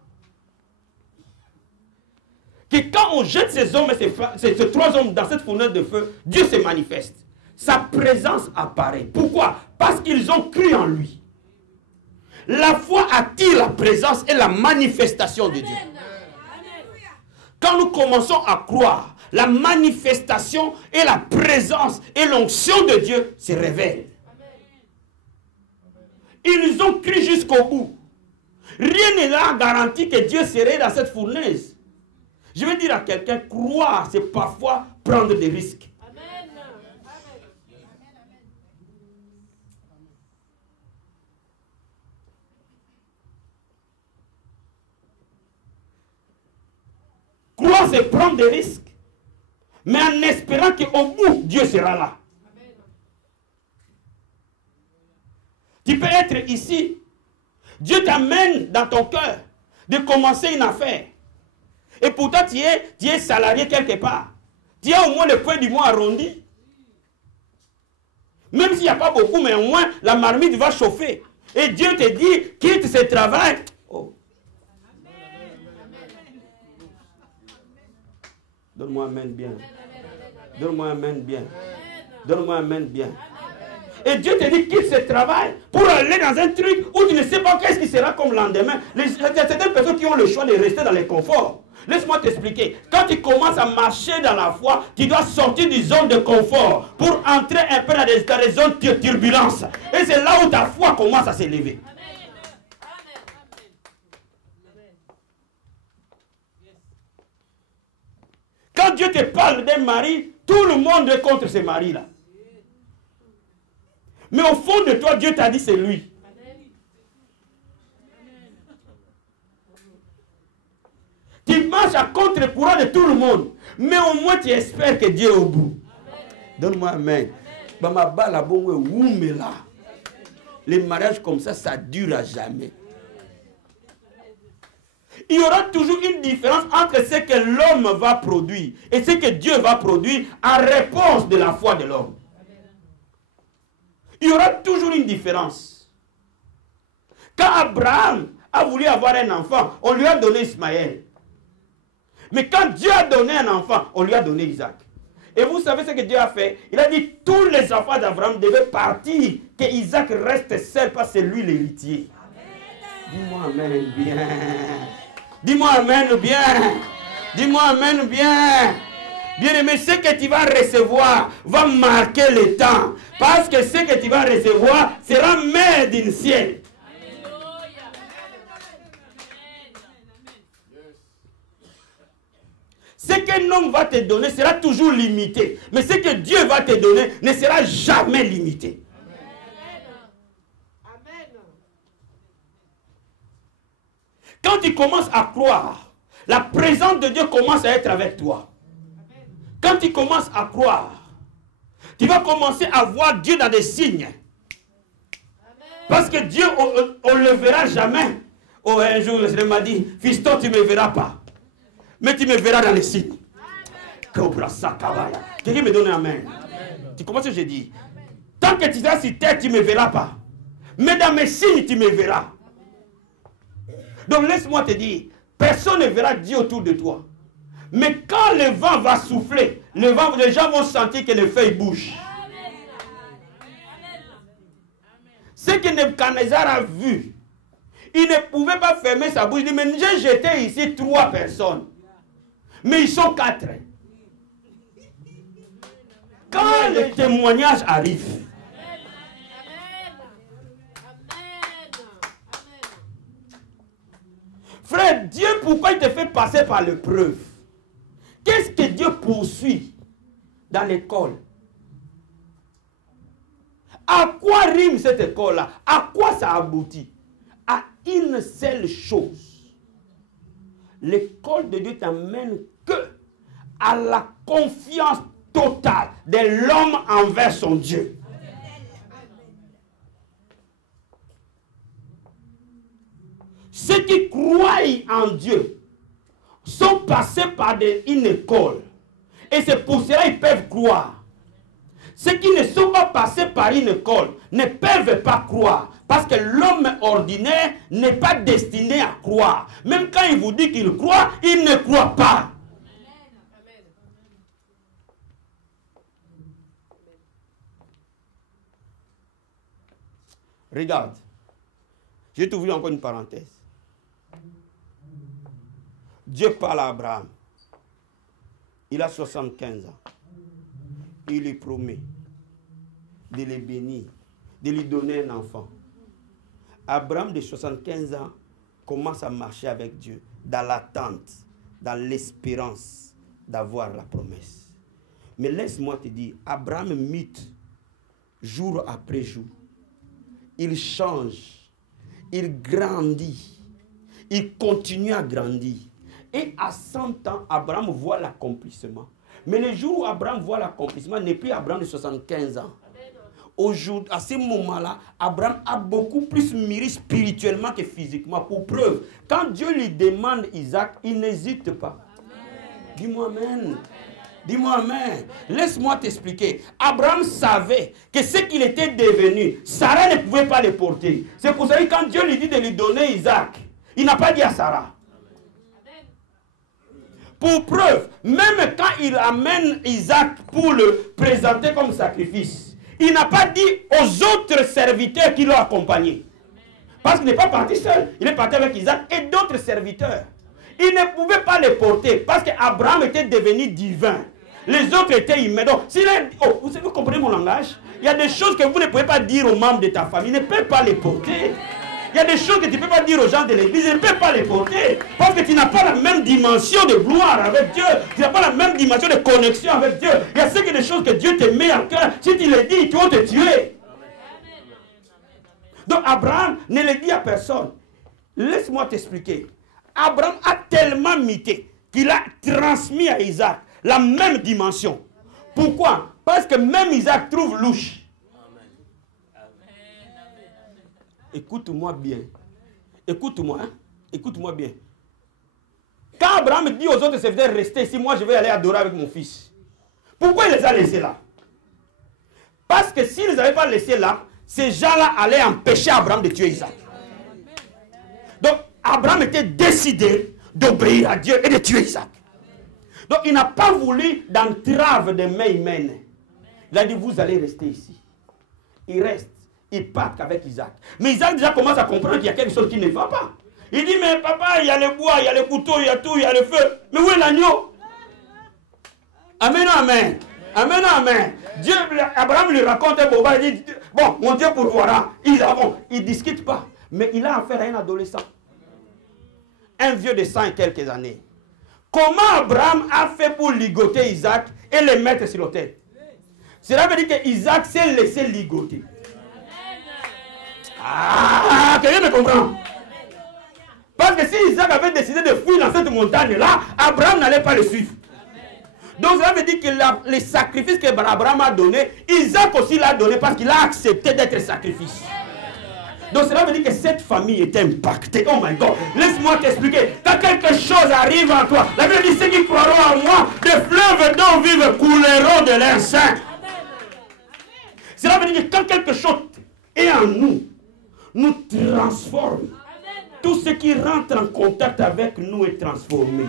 que quand on jette ces hommes et ces trois hommes dans cette fournaise de feu, Dieu se manifeste. Sa présence apparaît. Pourquoi? Parce qu'ils ont cru en lui. La foi attire la présence et la manifestation de Dieu. Quand nous commençons à croire, la manifestation et la présence et l'onction de Dieu se révèlent. Ils ont cru jusqu'au bout. Rien ne leur garantit que Dieu serait dans cette fournaise. Je veux dire à quelqu'un, croire, c'est parfois prendre des risques. Amen. Croire, c'est prendre des risques. Mais en espérant qu'au bout, Dieu sera là. Tu peux être ici. Dieu t'amène dans ton cœur de commencer une affaire. Et pourtant, tu es salarié quelque part. Tu as au moins le point du mois arrondi. Même s'il n'y a pas beaucoup, mais au moins, la marmite va chauffer. Et Dieu te dit, quitte ce travail. Oh. Donne-moi amen bien. Donne-moi amen bien. Donne-moi amen bien. Et Dieu te dit, quitte ce travail pour aller dans un truc où tu ne sais pas qu'est-ce qui sera comme lendemain. Il y a certaines personnes qui ont le choix de rester dans les conforts. Laisse-moi t'expliquer. Quand tu commences à marcher dans la foi, tu dois sortir du zone de confort pour entrer un peu dans des zones de turbulence. Et c'est là où ta foi commence à s'élever. Quand Dieu te parle d'un mari, tout le monde est contre ce mari-là. Mais au fond de toi, Dieu t'a dit c'est lui. Tu marches à contre-courant de tout le monde. Mais au moins tu espères que Dieu est au bout. Donne-moi amen. Les mariages comme ça dure à jamais. Il y aura toujours une différence entre ce que l'homme va produire et ce que Dieu va produire en réponse de la foi de l'homme. Il y aura toujours une différence. Quand Abraham a voulu avoir un enfant, on lui a donné Ismaël. Mais quand Dieu a donné un enfant, on lui a donné Isaac. Et vous savez ce que Dieu a fait? Il a dit tous les enfants d'Abraham devaient partir, que Isaac reste seul parce que c'est lui l'héritier. Dis-moi amen bien. Dis-moi amen bien. Dis-moi amen bien. Bien-aimé, ce que tu vas recevoir va marquer le temps. Parce que ce que tu vas recevoir sera made in ciel. Ce qu'un homme va te donner sera toujours limité. Mais ce que Dieu va te donner ne sera jamais limité. Quand tu commences à croire, la présence de Dieu commence à être avec toi. Quand tu commences à croire, tu vas commencer à voir Dieu dans des signes. Parce que Dieu, on ne le verra jamais. Oh, un jour, je m'a dit, fiston, tu ne me verras pas. Mais tu me verras dans les signes. Quelqu'un me donne un amen. Tu comprends ce que j'ai dit? Tant que tu seras sur terre, tu ne me verras pas. Mais dans mes signes, tu me verras. Donc laisse-moi te dire, personne ne verra Dieu autour de toi. Mais quand le vent va souffler, les gens vont sentir que les feuilles bougent. Ce que Nebuchadnezzar a vu, il ne pouvait pas fermer sa bouche. Il dit, mais j'ai jeté ici 3 personnes. Mais ils sont 4. Quand le témoignage arrive, frère, Dieu, pourquoi il te fait passer par l'épreuve? Qu'est-ce que Dieu poursuit dans l'école? À quoi rime cette école-là? À quoi ça aboutit? À une seule chose. L'école de Dieu t'amène que à la confiance totale de l'homme envers son Dieu. Ceux qui croient en Dieu sont passés par une école. Et c'est pour cela qu'ils peuvent croire. Ceux qui ne sont pas passés par une école ne peuvent pas croire. Parce que l'homme ordinaire n'est pas destiné à croire. Même quand il vous dit qu'il croit, il ne croit pas. Regarde. J'ai t'ouvrir encore une parenthèse. Dieu parle à Abraham. Il a 75 ans. Il lui promet de le bénir, de lui donner un enfant. Abraham de 75 ans commence à marcher avec Dieu dans l'attente, dans l'espérance d'avoir la promesse. Mais laisse-moi te dire, Abraham mute jour après jour. Il change, il grandit, il continue à grandir. Et à 100 ans, Abraham voit l'accomplissement. Mais le jour où Abraham voit l'accomplissement, n'est plus Abraham de 75 ans. Aujourd'hui, à ce moment-là, Abraham a beaucoup plus mûri spirituellement que physiquement. Pour preuve, quand Dieu lui demande Isaac, il n'hésite pas. Dis-moi amen. Dis-moi amen. Laisse-moi t'expliquer. Abraham savait que ce qu'il était devenu, Sarah ne pouvait pas le porter. C'est pour ça que quand Dieu lui dit de lui donner Isaac, il n'a pas dit à Sarah. Pour preuve, même quand il amène Isaac pour le présenter comme sacrifice, il n'a pas dit aux autres serviteurs qui l'ont accompagné. Parce qu'il n'est pas parti seul. Il est parti avec Isaac et d'autres serviteurs. Il ne pouvait pas les porter parce qu'Abraham était devenu divin. Les autres étaient humains. Donc, vous comprenez mon langage? Il y a des choses que vous ne pouvez pas dire aux membres de ta famille. Ils ne peuvent pas les porter. Il y a des choses que tu ne peux pas dire aux gens de l'église, ils ne peuvent pas les porter. Parce que tu n'as pas la même dimension de gloire avec Dieu. Tu n'as pas la même dimension de connexion avec Dieu. Il y a des choses que Dieu te met en cœur. Si tu les dis, tu vas te tuer. Donc Abraham ne le dit à personne. Laisse-moi t'expliquer. Abraham a tellement mité qu'il a transmis à Isaac la même dimension. Pourquoi? Parce que même Isaac trouve louche. Écoute-moi bien. Écoute-moi. Hein? Écoute-moi bien. Quand Abraham dit aux autres serviteurs, restez ici, moi je vais aller adorer avec mon fils. Pourquoi il les a laissés là? Parce que s'il ne les avait pas laissés là, ces gens-là allaient empêcher Abraham de tuer Isaac. Donc Abraham était décidé d'obéir à Dieu et de tuer Isaac. Donc il n'a pas voulu d'entrave des mains humaines. Il a dit, vous allez rester ici. Il reste. Il part avec Isaac. Mais Isaac déjà commence à comprendre qu'il y a quelque chose qui ne va pas. Il dit, mais papa, il y a le bois, il y a le couteau, il y a tout, il y a le feu. Mais où est l'agneau? Amen, amen. Amen, amen. Dieu, Abraham lui raconte un boba, il dit, bon, mon Dieu pourvoira. Il ne discute pas. Mais il a affaire à un adolescent. Un vieux de 100 et quelques années. Comment Abraham a fait pour ligoter Isaac et le mettre sur l'autel? Cela veut dire que Isaac s'est laissé ligoter. Ah, quelqu'un me comprend? Parce que si Isaac avait décidé de fuir dans cette montagne-là, Abraham n'allait pas le suivre. Donc ça veut dire que les sacrifices que Abraham a donnés, Isaac aussi l'a donné parce qu'il a accepté d'être sacrifice. Donc cela veut dire que cette famille est impactée. Oh my God. Laisse-moi t'expliquer. Quand quelque chose arrive en toi, la Bible dit ceux qui croiront en moi, des fleuves d'eau vive couleront de leur sein. Cela veut dire que quand quelque chose est en nous, nous transforme. Tout ce qui rentre en contact avec nous est transformé.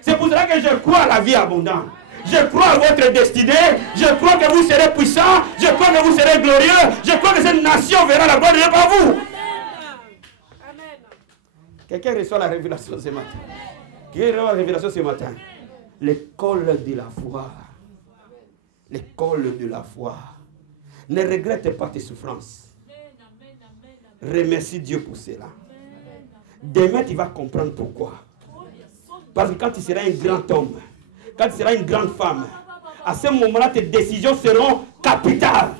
C'est pour cela que je crois à la vie abondante. Je crois à votre destinée. Je crois que vous serez puissants. Je crois que vous serez glorieux. Je crois que cette nation verra la gloire de Dieu par vous. Quelqu'un reçoit la révélation ce matin. Qui reçoit la révélation ce matin? L'école de la foi. L'école de la foi. Ne regrette pas tes souffrances. Remercie Dieu pour cela. Demain, tu vas comprendre pourquoi. Parce que quand tu seras un grand homme, quand tu seras une grande femme, à ce moment-là, tes décisions seront capitales.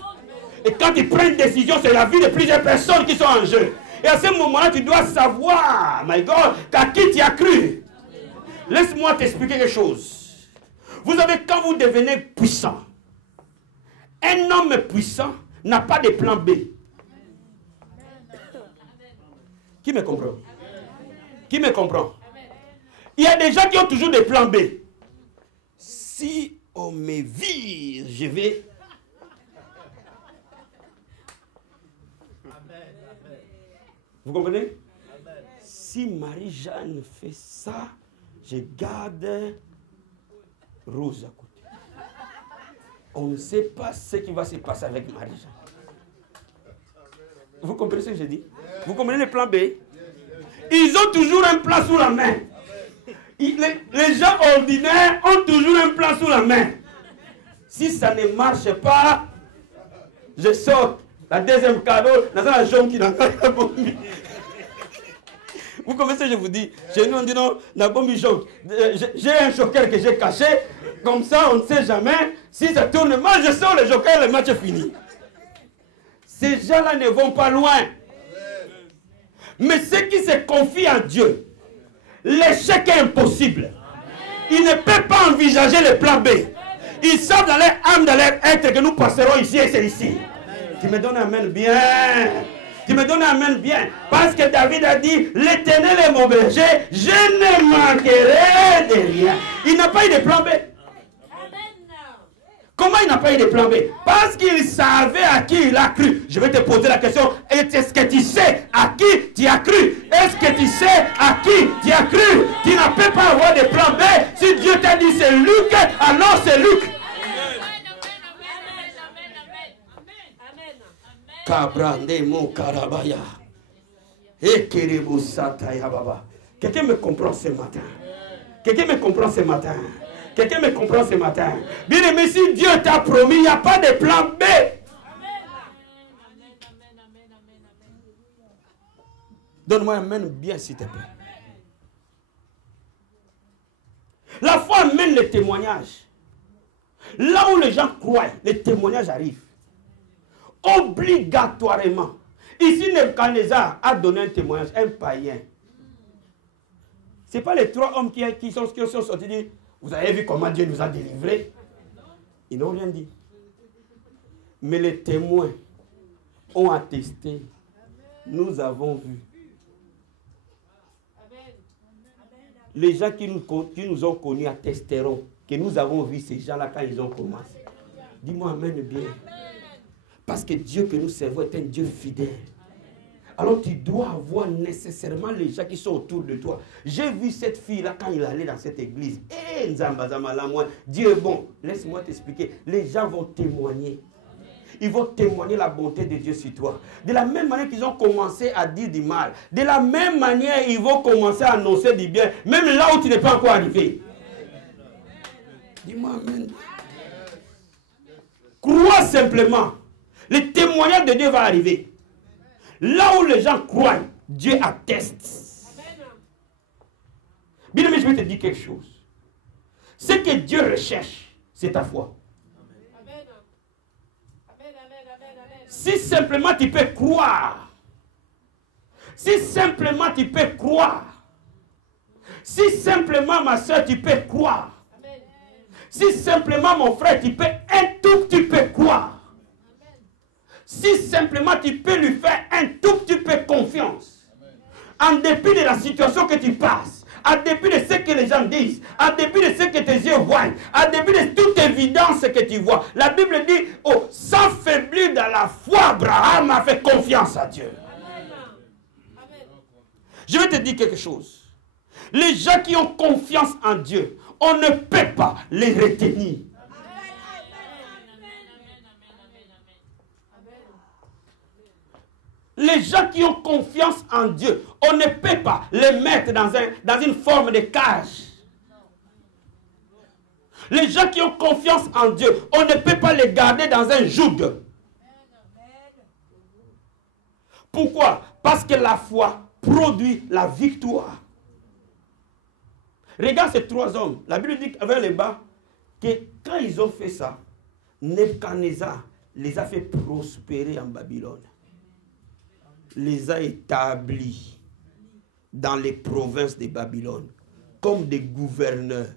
Et quand tu prends une décision, c'est la vie de plusieurs personnes qui sont en jeu. Et à ce moment-là, tu dois savoir, my God, qu'à qui tu as cru. Laisse-moi t'expliquer quelque chose. Vous savez, quand vous devenez puissant, un homme puissant n'a pas de plan B. Qui me comprend? Qui me comprend? Il y a des gens qui ont toujours des plans B. Si on me vire, je vais... Vous comprenez? Si Marie-Jeanne fait ça, je garde Rose à côté. On ne sait pas ce qui va se passer avec Marie-Jeanne. Vous comprenez ce que je dis? Vous comprenez le plan B? Ils ont toujours un plan sous la main. Les gens ordinaires ont toujours un plan sous la main. Si ça ne marche pas, je sors la deuxième cadeau dans la jambe qui n'a pas la bombe. Vous comprenez ce que je vous dis? Chez nous, on dit non, la bombe jaune. J'ai un joker que j'ai caché. Comme ça, on ne sait jamais. Si ça tourne mal, je sors le joker, le match est fini. Ces gens-là ne vont pas loin. Mais ceux qui se confient à Dieu, l'échec est impossible. Ils ne peuvent pas envisager le plan B. Ils savent dans leur âme, dans leur être que nous passerons ici et c'est ici. Tu me donnes un amen bien. Tu me donnes un amen bien. Parce que David a dit, l'Éternel est mon berger, je ne manquerai de rien. Il n'a pas eu de plan B. Comment il n'a pas eu de plan B? Parce qu'il savait à qui il a cru. Je vais te poser la question. Est-ce que tu sais à qui tu as cru? Est-ce que tu sais à qui tu as cru? Tu ne peux pas avoir de plan B. Si Dieu t'a dit c'est Luc, alors c'est Luc. Quelqu'un me comprend ce matin? Quelqu'un me comprend ce matin? Quelqu'un me comprend ce matin? Bien aimé, si Dieu t'a promis, il n'y a pas de plan B. Donne-moi un amen bien, s'il te plaît. La foi amène le témoignage. Là où les gens croient, les témoignages arrivent. Obligatoirement. Ici, Nebuchadnezzar a donné un témoignage, un païen. Ce n'est pas les trois hommes qui sont sortis dire, vous avez vu comment Dieu nous a délivrés? Ils n'ont rien dit. Mais les témoins ont attesté. Nous avons vu. Les gens qui nous ont connus attesteront que nous avons vu ces gens-là quand ils ont commencé. Dis-moi amen bien. Parce que Dieu que nous servons est un Dieu fidèle. Alors tu dois avoir nécessairement les gens qui sont autour de toi. J'ai vu cette fille-là quand il allait dans cette église. Eh, Dieu est bon. Laisse-moi t'expliquer. Les gens vont témoigner. Ils vont témoigner la bonté de Dieu sur toi. De la même manière qu'ils ont commencé à dire du mal. De la même manière, ils vont commencer à annoncer du bien. Même là où tu n'es pas encore arrivé. Dis-moi amen. Crois simplement. Le témoignage de Dieu va arriver. Là où les gens croient, Dieu atteste. Bien aimé, je vais te dire quelque chose. Ce que Dieu recherche, c'est ta foi. Si simplement tu peux croire, si simplement tu peux croire, si simplement ma soeur tu peux croire, si simplement mon frère tu peux un tout petit peu croire, Si simplement tu peux lui faire un tout petit peu confiance, en dépit de la situation que tu passes, en dépit de ce que les gens disent, en dépit de ce que tes yeux voient, en dépit de toute évidence que tu vois. La Bible dit, oh, sans faiblir dans la foi, Abraham a fait confiance à Dieu. Je vais te dire quelque chose. Les gens qui ont confiance en Dieu, on ne peut pas les retenir. Les gens qui ont confiance en Dieu, on ne peut pas les mettre dans une forme de cage. Les gens qui ont confiance en Dieu, on ne peut pas les garder dans un joug. Pourquoi? Parce que la foi produit la victoire. Regarde ces trois hommes. La Bible dit avec les bas que quand ils ont fait ça, Nebuchadnezzar les a fait prospérer en Babylone. Les a établis dans les provinces de Babylone comme des gouverneurs.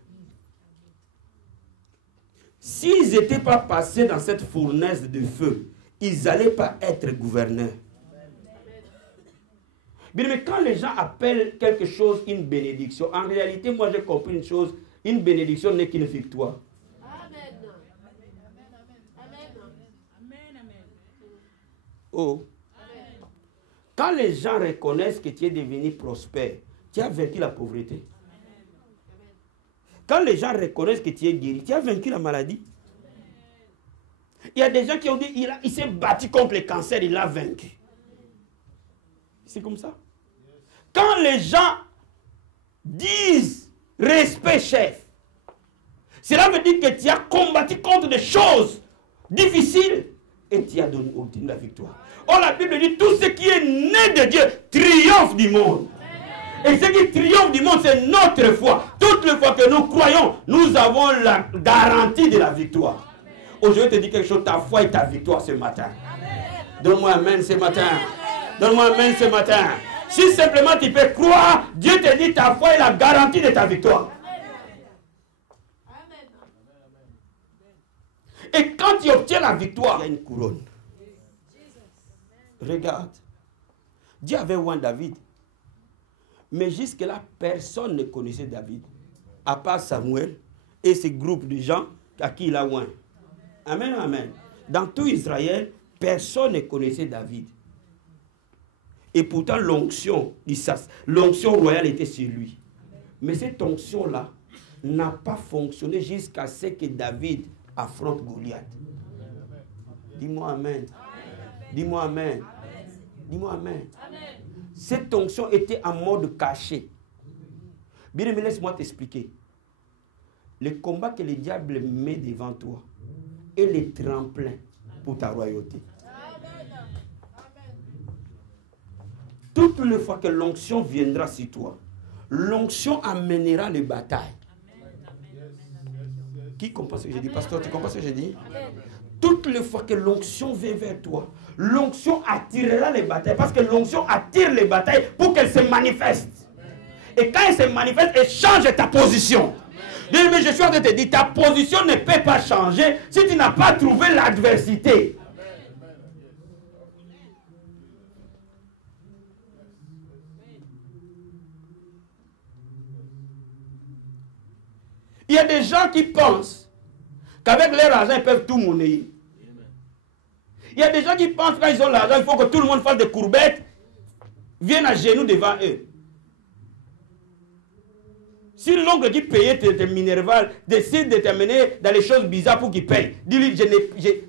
S'ils n'étaient pas passés dans cette fournaise de feu, ils n'allaient pas être gouverneurs. Bien, mais quand les gens appellent quelque chose une bénédiction, en réalité, moi j'ai compris une chose, une bénédiction n'est qu'une victoire. Amen. Oh. Quand les gens reconnaissent que tu es devenu prospère, tu as vaincu la pauvreté. Quand les gens reconnaissent que tu es guéri, tu as vaincu la maladie. Il y a des gens qui ont dit, il s'est battu contre le cancer, il l'a vaincu. C'est comme ça. Quand les gens disent respect chef, cela veut dire que tu as combattu contre des choses difficiles et tu as obtenu la victoire. Oh, la Bible dit, tout ce qui est né de Dieu triomphe du monde. Et ce qui triomphe du monde, c'est notre foi. Toutes les fois que nous croyons, nous avons la garantie de la victoire. Oh, je vais te dire quelque chose, ta foi est ta victoire ce matin. Donne-moi amen ce matin. Donne-moi amen ce matin. Si simplement tu peux croire, Dieu te dit ta foi est la garantie de ta victoire. Et quand tu obtiens la victoire, il y a une couronne. Regarde. Dieu avait oint David. Mais jusque-là, personne ne connaissait David. À part Samuel et ce groupe de gens à qui il a oint. Amen, amen. Dans tout Israël, personne ne connaissait David. Et pourtant, l'onction royale était sur lui. Mais cette onction-là n'a pas fonctionné jusqu'à ce que David affronte Goliath. Dis-moi amen. Dis-moi amen. Dis-moi amen. Cette onction était en mode caché. Bien, mais laisse-moi t'expliquer. Le combat que le diable met devant toi est le tremplin pour ta royauté. Toutes les fois que l'onction viendra sur toi, l'onction amènera les batailles. Qui comprend ce que je dis? Pasteur, tu comprends ce que je dis? Toutes les fois que l'onction vient vers toi, l'onction attirera les batailles. Parce que l'onction attire les batailles pour qu'elles se manifestent. Et quand elles se manifestent, elles changent ta position. Mais je suis en train de te dire, ta position ne peut pas changer si tu n'as pas trouvé l'adversité. Il y a des gens qui pensent qu'avec leur argent, ils peuvent tout monnayer. Il y a des gens qui pensent que quand ils ont l'argent, il faut que tout le monde fasse des courbettes, vienne à genoux devant eux. Si l'oncle qui payait tes Minerval décide de t'amener dans les choses bizarres pour qu'il paye, dis-lui, je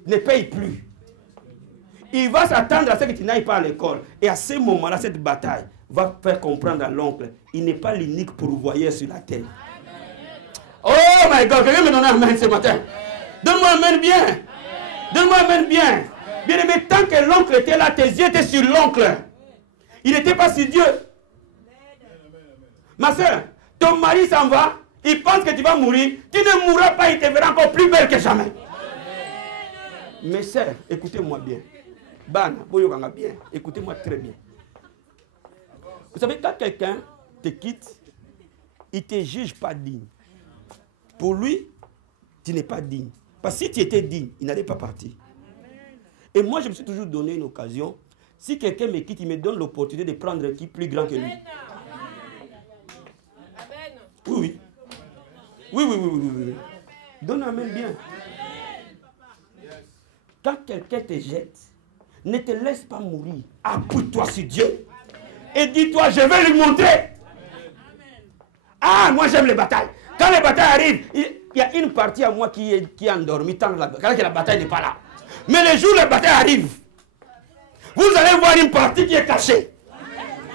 ne paye plus. Il va s'attendre à ce que tu n'ailles pas à l'école. Et à ce moment-là, cette bataille va faire comprendre à l'oncle, il n'est pas l'unique pourvoyeur sur la terre. Oh my God, quelqu'un me donne un amen ce matin. Donne-moi un amen bien. Donne-moi un amen bien. Bien aimé, tant que l'oncle était là, tes yeux étaient sur l'oncle. Il n'était pas sur Dieu. Ma soeur, ton mari s'en va, il pense que tu vas mourir. Tu ne mourras pas, il te verra encore plus belle que jamais. Mes soeurs, écoutez-moi bien. Bana, boyokanga bien. Écoutez-moi très bien. Vous savez, quand quelqu'un te quitte, il ne te juge pas digne. Pour lui, tu n'es pas digne. Parce que si tu étais digne, il n'allait pas partir. Et moi, je me suis toujours donné une occasion. Si quelqu'un me quitte, il me donne l'opportunité de prendre un qui plus grand que lui. Oui, oui. Oui, oui, oui, oui, oui. Donne un même bien. Quand quelqu'un te jette, ne te laisse pas mourir. Appuie-toi sur Dieu. Et dis-toi, je vais lui montrer. Ah, moi j'aime les batailles. Quand les batailles arrivent, il y a une partie à moi qui est endormie quand la bataille n'est pas là. Mais les jours où les batailles arrivent, vous allez voir une partie qui est cachée.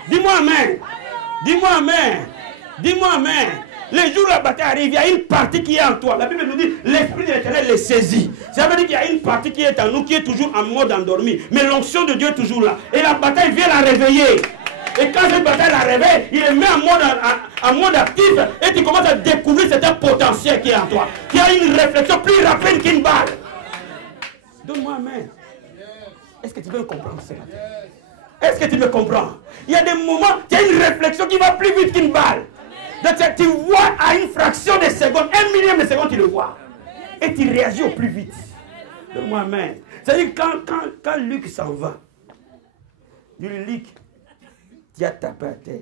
Dis-moi amen. Dis-moi amen. Dis-moi amen. Les jours où la bataille arrive, il y a une partie qui est en toi. La Bible nous dit, l'Esprit de l'Éternel les saisit. Ça veut dire qu'il y a une partie qui est en nous, qui est toujours en mode endormi. Mais l'onction de Dieu est toujours là. Et la bataille vient la réveiller. Et quand cette bataille la réveille, il le met en mode actif. Et tu commences à découvrir cet potentiel qui est en toi. Qui a une réflexion plus rapide qu'une balle. Donne-moi amen. Est-ce que tu veux comprendre ce matin? Est-ce que tu me comprends? Il y a des moments, il y a une réflexion qui va plus vite qu'une balle. Donc tu vois à une fraction de seconde, 1 millième de seconde, tu le vois. Et tu réagis au plus vite. Donne-moi amen. C'est-à-dire quand Luc s'en va, il lui dit, Luc, tu as tapé à terre.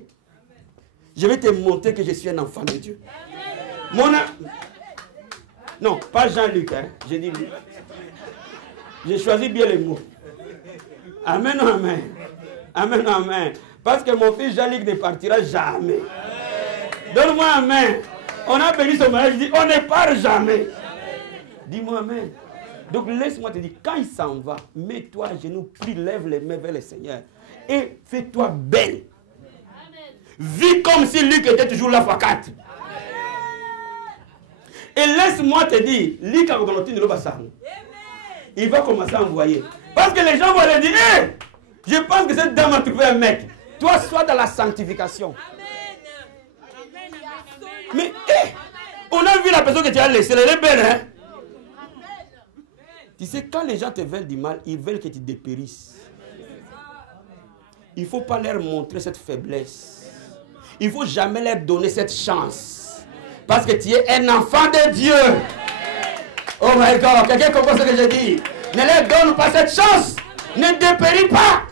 Je vais te montrer que je suis un enfant de Dieu. Non, pas Jean-Luc, hein. J'ai dit Luc. J'ai choisi bien les mots. Amen, amen. Amen, amen. Parce que mon fils Jean-Luc ne partira jamais. Donne-moi amen. On a béni son mariage, je dis, on ne part jamais. Dis-moi amen. Donc laisse-moi te dire, quand il s'en va, mets-toi à genoux, prie, lève les mains vers le Seigneur. Et fais-toi belle. Vis comme si Luc était toujours là fois 4. Et laisse-moi te dire, Luc a volonté de l'obassan. Il va commencer à envoyer. Parce que les gens vont lui dire, hey, je pense que cette dame a trouvé un mec. Toi, sois dans la sanctification. Mais hey, on a vu la personne que tu as laissée, elle est belle, hein? Tu sais, quand les gens te veulent du mal, ils veulent que tu dépérisses. Il ne faut pas leur montrer cette faiblesse. Il ne faut jamais leur donner cette chance. Parce que tu es un enfant de Dieu. Oh my God, quelqu'un comprend ce que je dis? Ne leur donne pas cette chance. Ne dépéris pas.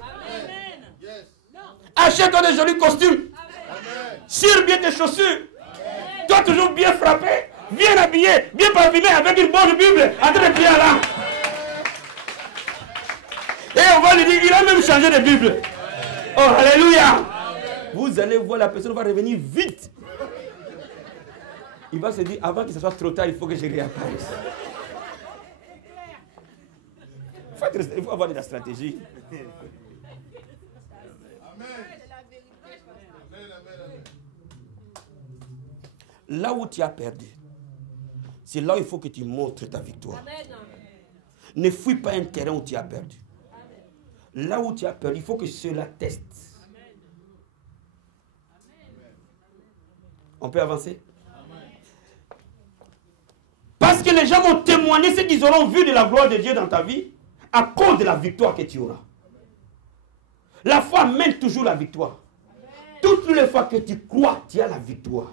Achète-toi de jolis costumes. Cire bien tes chaussures. Toi toujours bien frappé, bien habillé, bien parfumé, avec une bonne Bible, en train de prier là. Et on va lui dire, il a même changé de Bible. Oh, alléluia. Vous allez voir, la personne va revenir vite. Il va se dire, avant que ce soit trop tard, il faut que je réapparaisse. Il faut avoir de la stratégie. Là où tu as perdu, c'est là où il faut que tu montres ta victoire. Ne fuis pas un terrain où tu as perdu. Là où tu as perdu, il faut que cela teste. On peut avancer? Parce que les gens vont témoigner ce qu'ils auront vu de la gloire de Dieu dans ta vie à cause de la victoire que tu auras. La foi mène toujours la victoire. Toutes les fois que tu crois, tu as la victoire.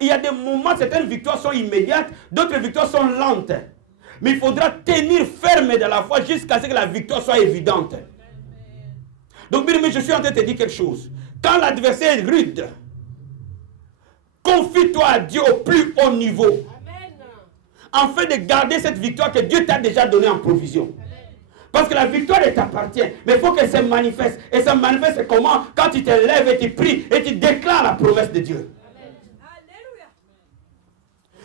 Il y a des moments, certaines victoires sont immédiates, d'autres victoires sont lentes. Mais il faudra tenir ferme dans la foi jusqu'à ce que la victoire soit évidente. Donc, bien, je suis en train de te dire quelque chose. Quand l'adversaire est rude, confie-toi à Dieu au plus haut niveau. Afin de garder cette victoire que Dieu t'a déjà donnée en provision. Parce que la victoire, elle t'appartient. Mais il faut qu'elle se manifeste. Et ça manifeste comment? Quand tu te lèves et tu pries et tu déclares la promesse de Dieu.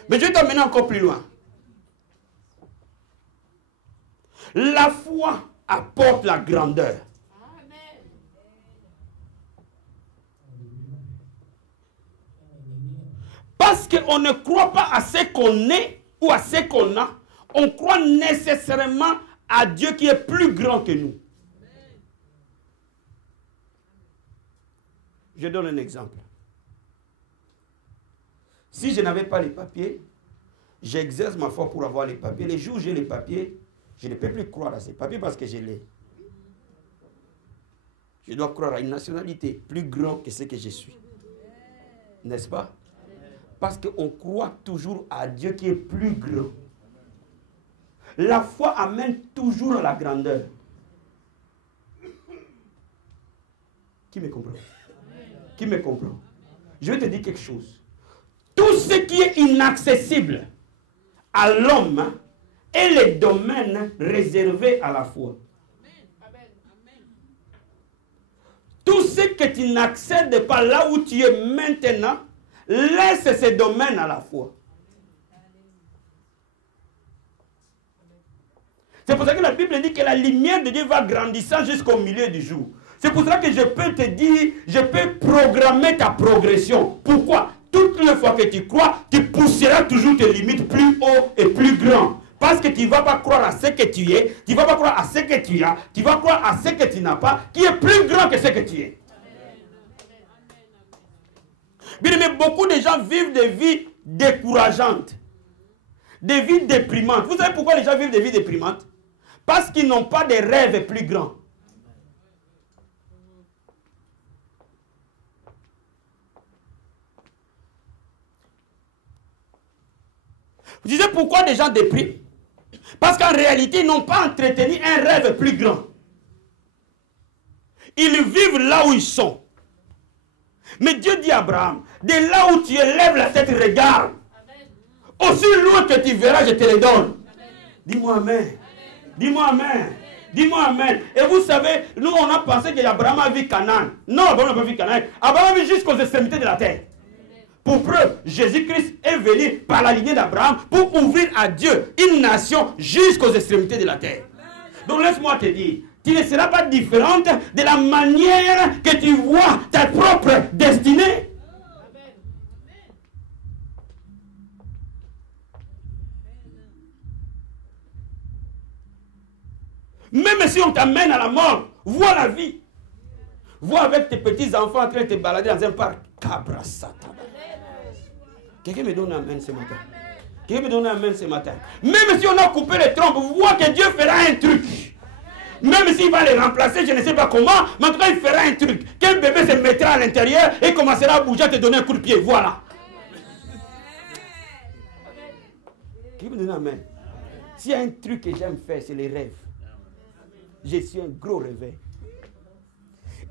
Mais je vais t'emmener encore plus loin. La foi apporte la grandeur. Parce qu'on ne croit pas à ce qu'on est ou à ce qu'on a. On croit nécessairement à Dieu qui est plus grand que nous. Je donne un exemple. Si je n'avais pas les papiers, j'exerce ma foi pour avoir les papiers. Les jours où j'ai les papiers, je ne peux plus croire à ces papiers parce que je les. Je dois croire à une nationalité plus grande que ce que je suis. N'est-ce pas? Parce qu'on croit toujours à Dieu qui est plus grand. La foi amène toujours à la grandeur. Qui me comprend? Qui me comprend? Je vais te dire quelque chose. Tout ce qui est inaccessible à l'homme est les domaines réservés à la foi. Tout ce que tu n'accèdes pas là où tu es maintenant, laisse ces domaines à la foi. C'est pour ça que la Bible dit que la lumière de Dieu va grandissant jusqu'au milieu du jour. C'est pour ça que je peux te dire, je peux programmer ta progression. Pourquoi? Toutes les fois que tu crois, tu pousseras toujours tes limites plus haut et plus grand. Parce que tu ne vas pas croire à ce que tu es, tu ne vas pas croire à ce que tu as, tu vas croire à ce que tu n'as pas, qui est plus grand que ce que tu es. Bien, mais beaucoup de gens vivent des vies décourageantes, des vies déprimantes. Vous savez pourquoi les gens vivent des vies déprimantes? Parce qu'ils n'ont pas de rêves plus grands. Vous disiez pourquoi des gens dépriment? Parce qu'en réalité, ils n'ont pas entretenu un rêve plus grand. Ils vivent là où ils sont. Mais Dieu dit à Abraham, de là où tu élèves la tête, regarde. Aussi loin que tu verras, je te le donne. Dis-moi amen. Dis-moi amen. Dis-moi amen. Et vous savez, nous on a pensé qu'Abraham a vu Canaan. Non, Abraham n'a pas vu Canaan. Abraham a vu jusqu'aux extrémités de la terre. Pour preuve, Jésus-Christ est venu par la lignée d'Abraham pour ouvrir à Dieu une nation jusqu'aux extrémités de la terre. Donc laisse-moi te dire, tu ne seras pas différente de la manière que tu vois ta propre destinée. Même si on t'amène à la mort, vois la vie. Vois avec tes petits-enfants en train de te balader dans un parc. Cabrasata. Quelqu'un me donne un amen ce matin. Quelqu'un me donne un amen ce matin. Même si on a coupé les trompes, vois que Dieu fera un truc. Même s'il va les remplacer, je ne sais pas comment, mais en tout cas il fera un truc. Quel bébé se mettra à l'intérieur et commencera à bouger, à te donner un coup de pied. Voilà. Quelqu'un me donne un amen. S'il y a un truc que j'aime faire, c'est les rêves. Je suis un gros rêveur.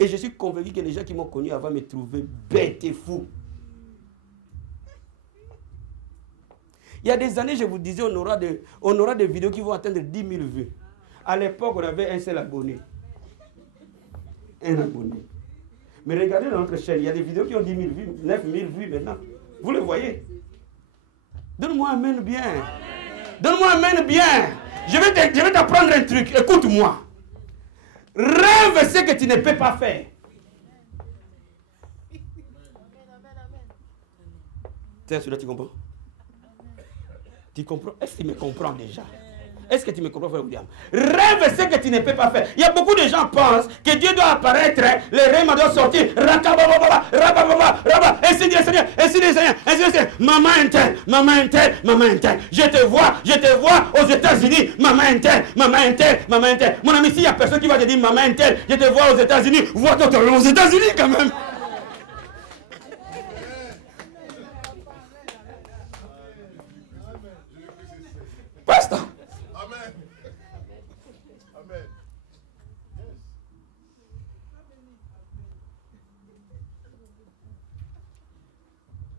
Et je suis convaincu que les gens qui m'ont connu avant me trouver bête et fou. Il y a des années, je vous disais, on aura des vidéos qui vont atteindre 10 000 vues. À l'époque, on avait un seul abonné. Un abonné. Mais regardez dans notre chaîne, il y a des vidéos qui ont 10 000 vues, 9 000 vues maintenant. Vous le voyez? Donne-moi un amen bien. Donne-moi un amen bien. Je vais t'apprendre un truc. Écoute-moi. Rêve ce que tu ne peux pas faire. Tiens, celui-là, tu comprends? Tu comprends? Est-ce que tu me comprends déjà? Est-ce que tu me comprends, frère William? Rêve ce que tu ne peux pas faire. Il y a beaucoup de gens qui pensent que Dieu doit apparaître, les rêves doivent sortir, ainsi dit Seigneur, ainsi dit Seigneur, ainsi dit Seigneur. Maman interne, maman interne, maman interne. Je te vois aux États-Unis, maman interne, maman interne, maman interne. Mon ami, s'il y a personne qui va te dire maman interne, je te vois aux États-Unis, vois-toi aux États-Unis quand même. Pasteur. Amen. Amen.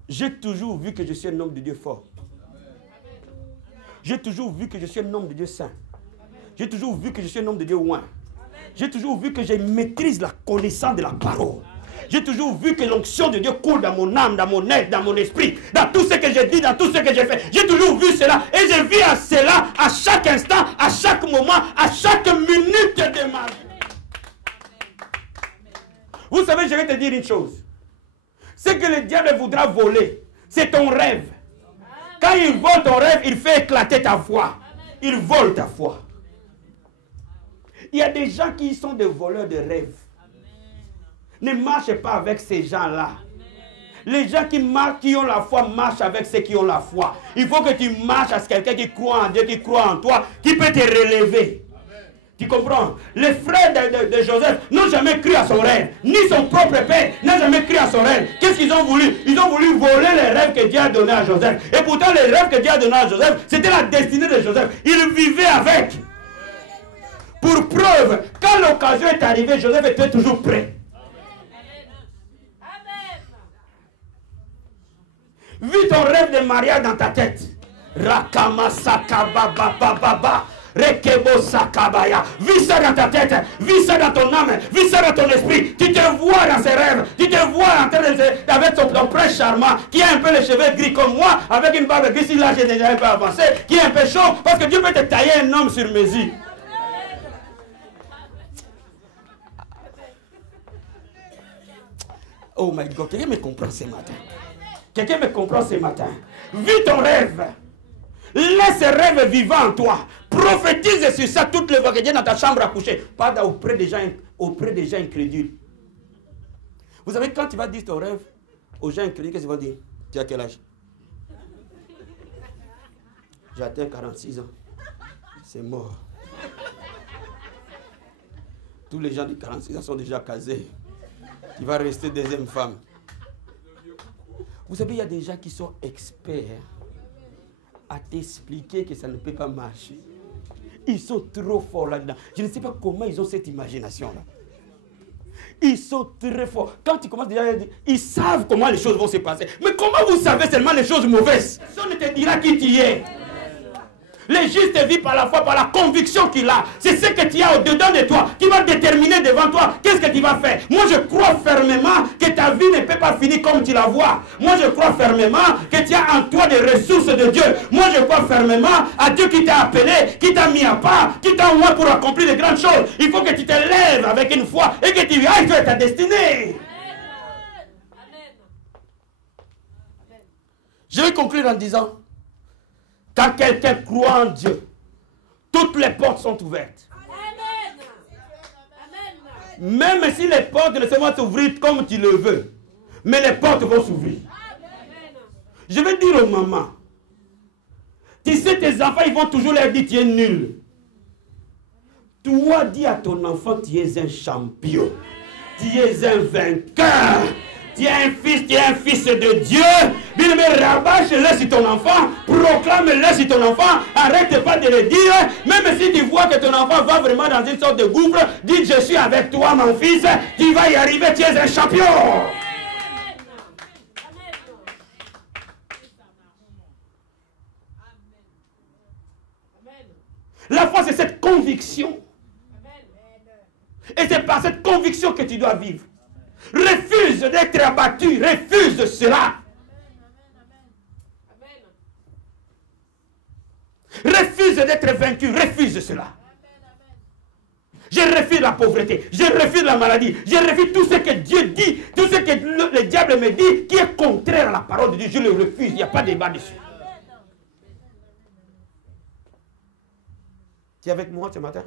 J'ai toujours vu que je suis un homme de Dieu fort. J'ai toujours vu que je suis un homme de Dieu saint. J'ai toujours vu que je suis un homme de Dieu oint. J'ai toujours vu que je maîtrise la connaissance de la parole. J'ai toujours vu que l'onction de Dieu coule dans mon âme, dans mon être, dans mon esprit, dans tout ce que je dis, dans tout ce que je fais. J'ai toujours vu cela et je vis à cela à chaque instant, à chaque moment, à chaque minute de ma vie. Vous savez, je vais te dire une chose. Ce que le diable voudra voler, c'est ton rêve. Quand il vole ton rêve, il fait éclater ta foi. Il vole ta foi. Il y a des gens qui sont des voleurs de rêves. Ne marche pas avec ces gens-là. Les gens qui ont la foi marchent avec ceux qui ont la foi. Il faut que tu marches avec quelqu'un qui croit en Dieu, qui croit en toi, qui peut te relever. Tu comprends? Les frères de Joseph n'ont jamais cru à son rêve. Ni son propre père n'a jamais cru à son rêve. Qu'est-ce qu'ils ont voulu? Ils ont voulu voler les rêves que Dieu a donnés à Joseph. Et pourtant, les rêves que Dieu a donnés à Joseph, c'était la destinée de Joseph. Il vivait avec. Pour preuve, quand l'occasion est arrivée, Joseph était toujours prêt. Vis ton rêve de mariage dans ta tête. Rakama sakababa baba. Rekebo sakabaya. Vis ça dans ta tête, vis ça dans ton âme, vis ça dans ton esprit. Tu te vois dans ses rêves, tu te vois en train de, avec ton prince charmant qui a un peu les cheveux gris comme moi, avec une barbe grise, là j'ai déjà un peu avancé, qui est un peu chaud, parce que Dieu peut te tailler un homme sur mesure. Oh my God, quelqu'un me comprend ce matin. Quelqu'un me comprend ce matin. Vis ton rêve. Laisse ce rêve vivant en toi. Prophétise sur ça toutes les fois que Dieu est dans ta chambre à coucher. Pas auprès des gens incrédules. Vous savez, quand tu vas dire ton rêve aux gens incrédules, qu'est-ce qu'ils vont dire? Tu as quel âge? J'ai atteint 46 ans. C'est mort. Tous les gens de 46 ans sont déjà casés. Tu vas rester deuxième femme. Vous savez, il y a des gens qui sont experts à t'expliquer que ça ne peut pas marcher. Ils sont trop forts là-dedans. Je ne sais pas comment ils ont cette imagination-là. Ils sont très forts. Quand ils commencent déjà à dire, ils savent comment les choses vont se passer. Mais comment vous savez seulement les choses mauvaises? Personne ne te dira qui tu es. Le juste vit par la foi, par la conviction qu'il a. C'est ce que tu as au-dedans de toi qui va déterminer devant toi qu'est-ce que tu vas faire. Moi, je crois fermement que ta vie ne peut pas finir comme tu la vois. Moi, je crois fermement que tu as en toi des ressources de Dieu. Moi, je crois fermement à Dieu qui t'a appelé, qui t'a mis à part, qui t'a envoyé pour accomplir de grandes choses. Il faut que tu te lèves avec une foi et que tu ailles vers ta destinée. Je vais conclure en disant, quand quelqu'un croit en Dieu, toutes les portes sont ouvertes. Amen. Même si les portes ne se vont s'ouvrir comme tu le veux, mais les portes vont s'ouvrir. Je vais dire aux mamans, tu sais, tes enfants, ils vont toujours leur dire, tu es nul. Toi, dis à ton enfant, tu es un champion. Tu es un vainqueur. Tu es un fils de Dieu. Bien aimé, rabâche-le sur ton enfant, proclame-le sur ton enfant, arrête pas de le dire. Même si tu vois que ton enfant va vraiment dans une sorte de gouffre, dis, je suis avec toi mon fils, tu vas y arriver, tu es un champion. La foi, c'est cette conviction. Et c'est par cette conviction que tu dois vivre. Refuse d'être abattu, refuse cela. Refuse d'être vaincu, refuse cela. Je refuse la pauvreté, je refuse la maladie, je refuse tout ce que Dieu dit, tout ce que le diable me dit qui est contraire à la parole de Dieu, je le refuse, il n'y a pas de débat dessus. Tu es avec moi ce matin?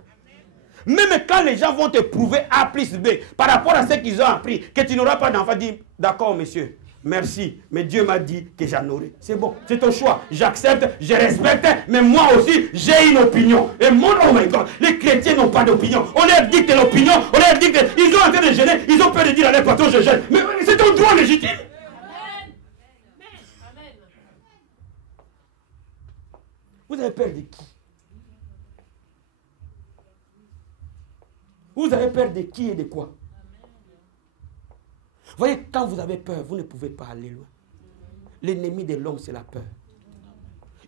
Même quand les gens vont te prouver A plus B par rapport à ce qu'ils ont appris, que tu n'auras pas d'enfant, dis d'accord monsieur, merci, mais Dieu m'a dit que j'en aurai. C'est bon, c'est ton choix, j'accepte, je respecte, mais moi aussi j'ai une opinion. Et moi, oh my God, les chrétiens n'ont pas d'opinion. On leur dit que l'opinion, on leur dit qu'ils ont en train de gêner, ils ont peur de dire à leur patron je gêne. Mais c'est ton droit légitime. Vous avez peur de qui? Vous avez peur de qui et de quoi? Voyez, quand vous avez peur, vous ne pouvez pas aller loin. L'ennemi de l'homme, c'est la peur.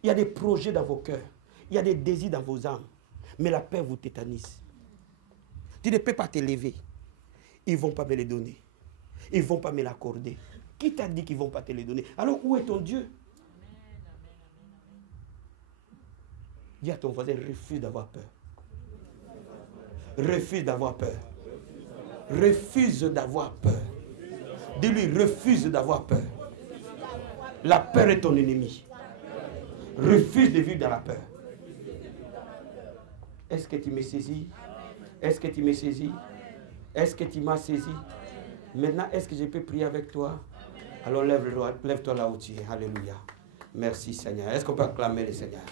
Il y a des projets dans vos cœurs. Il y a des désirs dans vos âmes. Mais la peur vous tétanise. Tu ne peux pas te lever. Ils ne vont pas me les donner. Ils ne vont pas me l'accorder. Qui t'a dit qu'ils ne vont pas te les donner? Alors où est ton Dieu? Dis à ton voisin, refuse d'avoir peur. Refuse d'avoir peur. Refuse d'avoir peur. Dis-lui, refuse d'avoir peur. La peur est ton ennemi. Refuse de vivre dans la peur. Est-ce que tu me saisis? Est-ce que tu me saisis? Est-ce que tu m'as saisi? Maintenant, est-ce que je peux prier avec toi? Alors lève-toi là où tu es. Alléluia. Merci Seigneur. Est-ce qu'on peut acclamer le Seigneur?